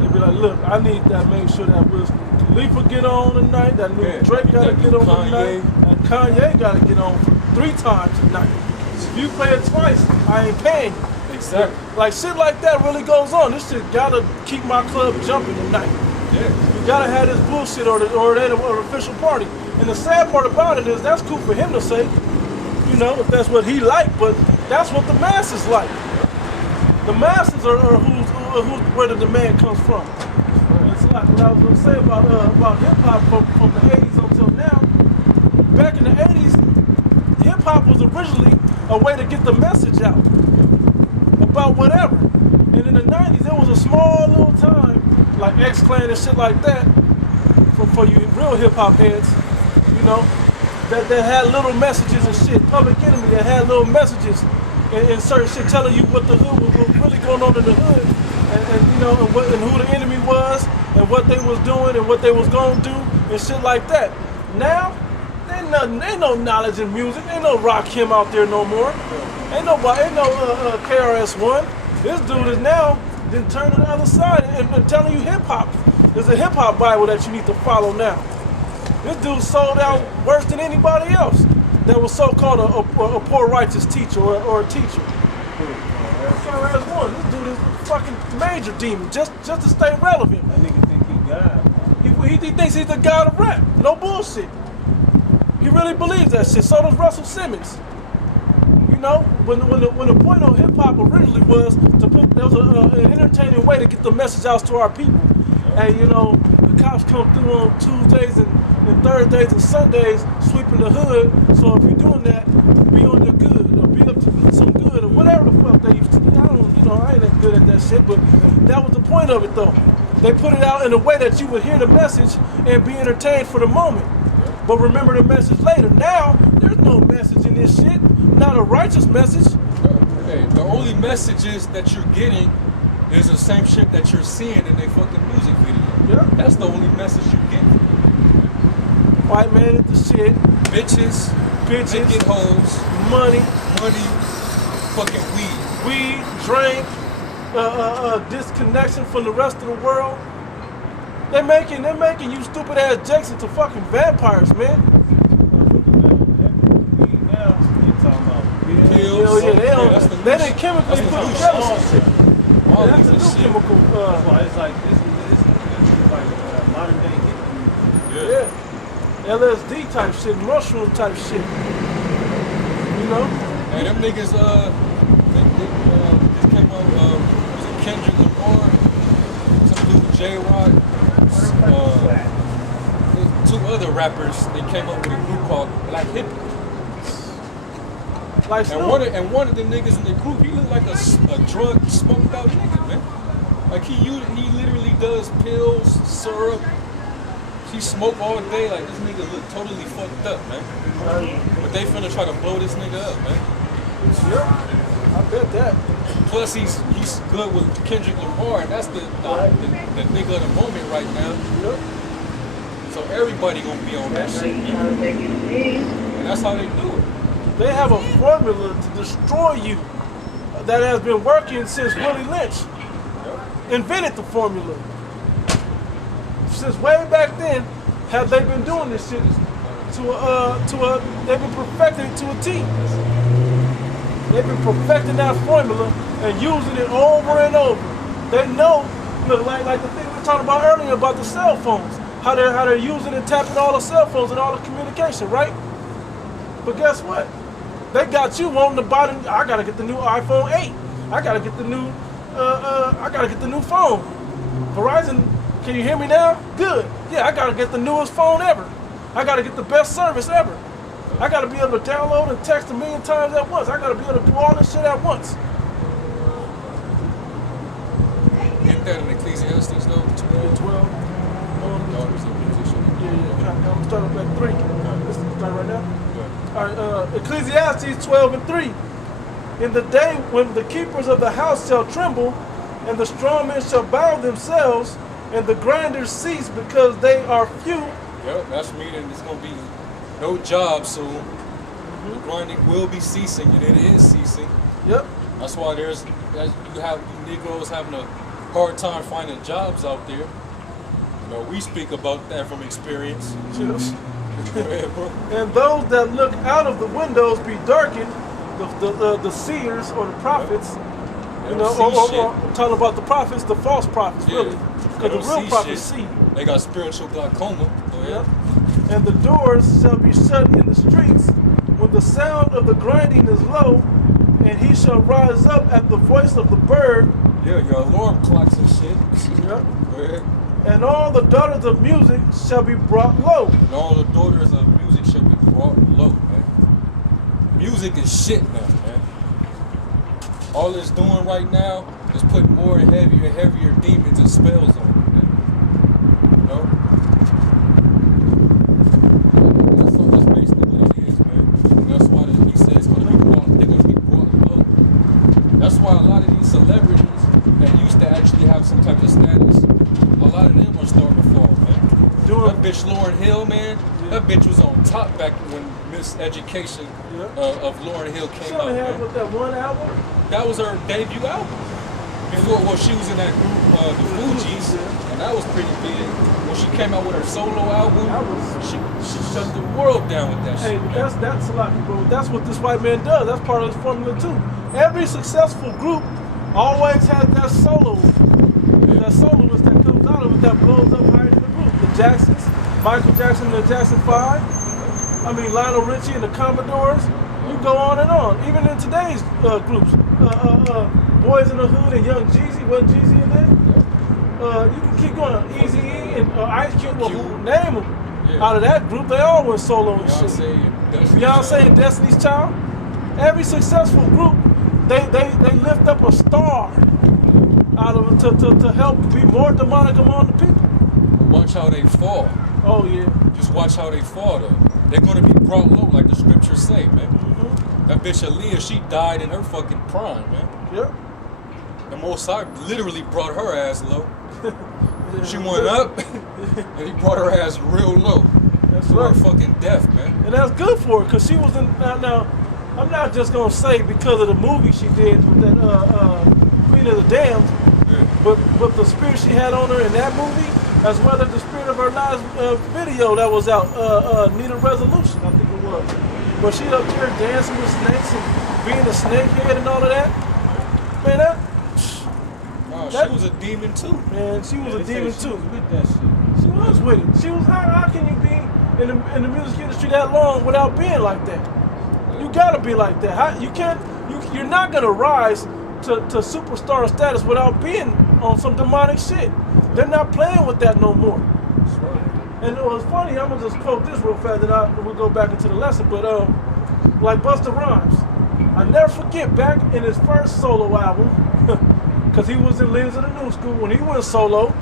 They be like, look, I need that. Make sure that Wiz Khalifa get on tonight. That new Yeah, Drake gotta that get new on Kanye. tonight. And Kanye gotta get on 3 times tonight. If you play it twice, I ain't paying you. Exactly. Like shit like that really goes on. This shit gotta keep my club jumping tonight. Yeah. You gotta have this bullshit or the official party. And the sad part about it is that's cool for him to say, you know, if that's what he like, but that's what the masses like. The masses are who's where the demand comes from. It's like what I was gonna say about hip hop from the 80s until now. Back in the 80s, hip hop was originally a way to get the message out about whatever. And in the 90s, there was a small little time, like X-Clan and shit like that, for you real hip-hop heads, you know, that had little messages and shit. Public Enemy that had little messages and certain shit telling you what the hood was really going on in the hood, and you know, and who the enemy was, and what they was doing, and what they was gonna do, and shit like that. Now, ain't no knowledge in music. Ain't no Rakim out there no more. Ain't no KRS-One. This dude is now then turning to the other side and telling you hip hop. There's a hip hop Bible that you need to follow now. This dude sold out worse than anybody else that was so-called a poor righteous teacher or a teacher. KRS-One, this dude is a fucking major demon just to stay relevant. That nigga think he God. He thinks he's the god of rap. No bullshit. He really believes that shit. So does Russell Simmons. You know, when the point of hip hop originally was to put, there was an entertaining way to get the message out to our people. And you know, the cops come through on Tuesdays and Thursdays and Sundays sweeping the hood. So if you're doing that, be on your good or be up to some good or whatever the fuck they used to do. I ain't that good at that shit, but that was the point of it though. They put it out in a way that you would hear the message and be entertained for the moment. But remember the message later. Now, there's no message in this shit. Not a righteous message. Hey, the only messages that you're getting is the same shit that you're seeing in their fucking music video. Yeah. That's the only message you get. White man at the shit. Bitches, naked hoes, Money, fucking weed. drink, disconnection from the rest of the world. They're making you stupid ass Jakes into fucking vampires, man. Now you talking about Pills. Hell yeah, that's the they new didn't chemically that's the put new together shit. some shit. All That's a these new shit. chemical. That's why it's like this is like modern day hippie. Yeah. LSD type shit, mushroom type shit. You know. And them niggas, just came out, was it Kendrick Lamar, some dude, J-Rock, two other rappers, they came up with a group called Black Hippie. Like And one of the niggas in the group, he looked like a drug smoked out nigga, man. Like he literally does pills, syrup. He smoke all day. Like this nigga look totally fucked up, man. But they finna try to blow this nigga up, man. Yeah, I bet that. Plus he's good with Kendrick Lamar, and that's the nigga of the moment right now. Yep. So everybody gonna be on that shit. And that's how they do it. They have a formula to destroy you that has been working since Willie Lynch invented the formula. Since way back then, have they been doing this shit they've been perfecting it to a T. They've been perfecting that formula and using it over and over. They know, look, like the thing we were talking about earlier about the cell phones, how they're using and tapping all the cell phones and all the communication, right? But guess what? They got you wanting to buy the. I gotta get the new iPhone 8. I gotta get the new. I gotta get the new phone. Verizon, can you hear me now? Good. Yeah, I gotta get the newest phone ever. I gotta get the best service ever. I gotta be able to download and text 1,000,000 times at once. I gotta be able to do all this shit at once. Get that in Ecclesiastes though, 12. Yeah. I'm starting at 3. Let's start right now. All right, Ecclesiastes 12:3. In the day when the keepers of the house shall tremble, and the strong men shall bow themselves, and the grinders cease because they are few. Yep, that's meaning it's gonna be no job soon. The grinding will be ceasing, and it is ceasing. Yep. That's why you have Negroes having a hard time finding jobs out there. You know, we speak about that from experience. Yes. Go ahead, bro. And those that look out of the windows be darkened, the seers or the prophets. They You don't know, see shit. or talking about the prophets, the false prophets, Yeah. really. They Because don't the real see prophets shit. see. They got spiritual glaucoma. Go ahead. Yep. And the doors shall be shut in the streets when the sound of the grinding is low, and he shall rise up at the voice of the bird. Yeah, your alarm clocks and shit. Yep. Go ahead. And all the daughters of music shall be brought low. And all the daughters of music should be brought low, man. Music is shit now, man. All it's doing right now is putting more and heavier demons and spells on it, man. You know? That's basically what it is, man. And that's why he says they're gonna be brought low. That's why a lot of these celebrities that used to actually have some type of status, a lot of them are starting to fall, man. That bitch Lauryn Hill, man, that bitch was on top back when Miss Education of Lauryn Hill She came out, only had man. with that one album. That was her debut album. Before, well, she was in that group, the Fugees, and that was pretty big. When she came out with her solo album, she shut the world down with that Hey, shit, man. that's a lot, bro. That's what this white man does. That's part of his formula too. Every successful group always has that soloist that comes out of it that blows up higher than the group. The Jacksons, Michael Jackson and the Jackson 5. I mean, Lionel Richie and the Commodores. You go on and on. Even in today's groups, Boys in the Hood and Young Jeezy, wasn't Jeezy in there? You can keep going. Eazy-E and Ice Cube, well, who name them? Yeah. Out of that group, they all went solo and shit. Beyonce and Destiny's Child. Every successful group, they lift up a star out of it to help be more demonic among the people. Watch how they fall. Oh yeah. Just watch how they fall, though. They're gonna be brought low, like the scriptures say, man. Mm-hmm. That bitch Aaliyah, she died in her fucking prime, man. Yep. The Most High literally brought her ass low. She went up, and he brought her ass real low. That's to right. her fucking death, man. And that's good for her, because she was in, now, I'm not just going to say because of the movie she did with that Queen of the Damned, Yeah. but the spirit she had on her in that movie, as well as the spirit of her last video that was out, Need a Resolution, I think it was. But she up there dancing with snakes and being a snakehead and all of that. Man, She was a demon too. Man, she was a demon too. With that shit. She was with it. She was. How can you be in the music industry that long without being like that? Yeah. You gotta be like that. How, you can't. You're not gonna rise to superstar status without being on some demonic shit. They're not playing with that no more. That's right. And it was funny. I'm gonna just quote this real fast, and we'll go back into the lesson. But like Busta Rhymes, I never forget back in his first solo album, because he was in Leaders of the New School when he went solo,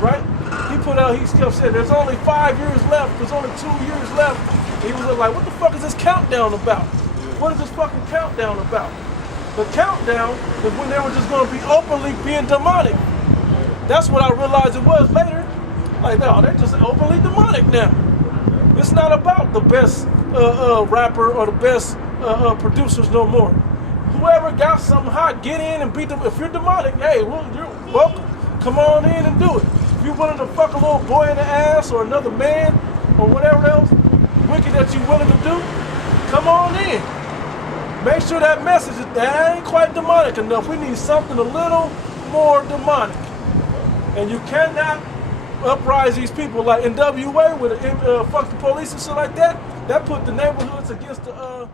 right? He put out. He kept saying, "There's only 5 years left. There's only 2 years left." He was like, "What the fuck is this countdown about? What is this fucking countdown about?" The countdown is when they were just gonna be openly being demonic. That's what I realized it was later. Like, no, they're just openly demonic now. It's not about the best rapper or the best producers no more. Whoever got something hot, get in and beat them. If you're demonic, hey, well, you're welcome. Come on in and do it. If you're willing to fuck a little boy in the ass or another man or whatever else wicked that you're willing to do, come on in. Make sure that message is that ain't quite demonic enough. We need something a little more demonic. And you cannot uprise these people like NWA with fuck the police and shit like that. That put the neighborhoods against the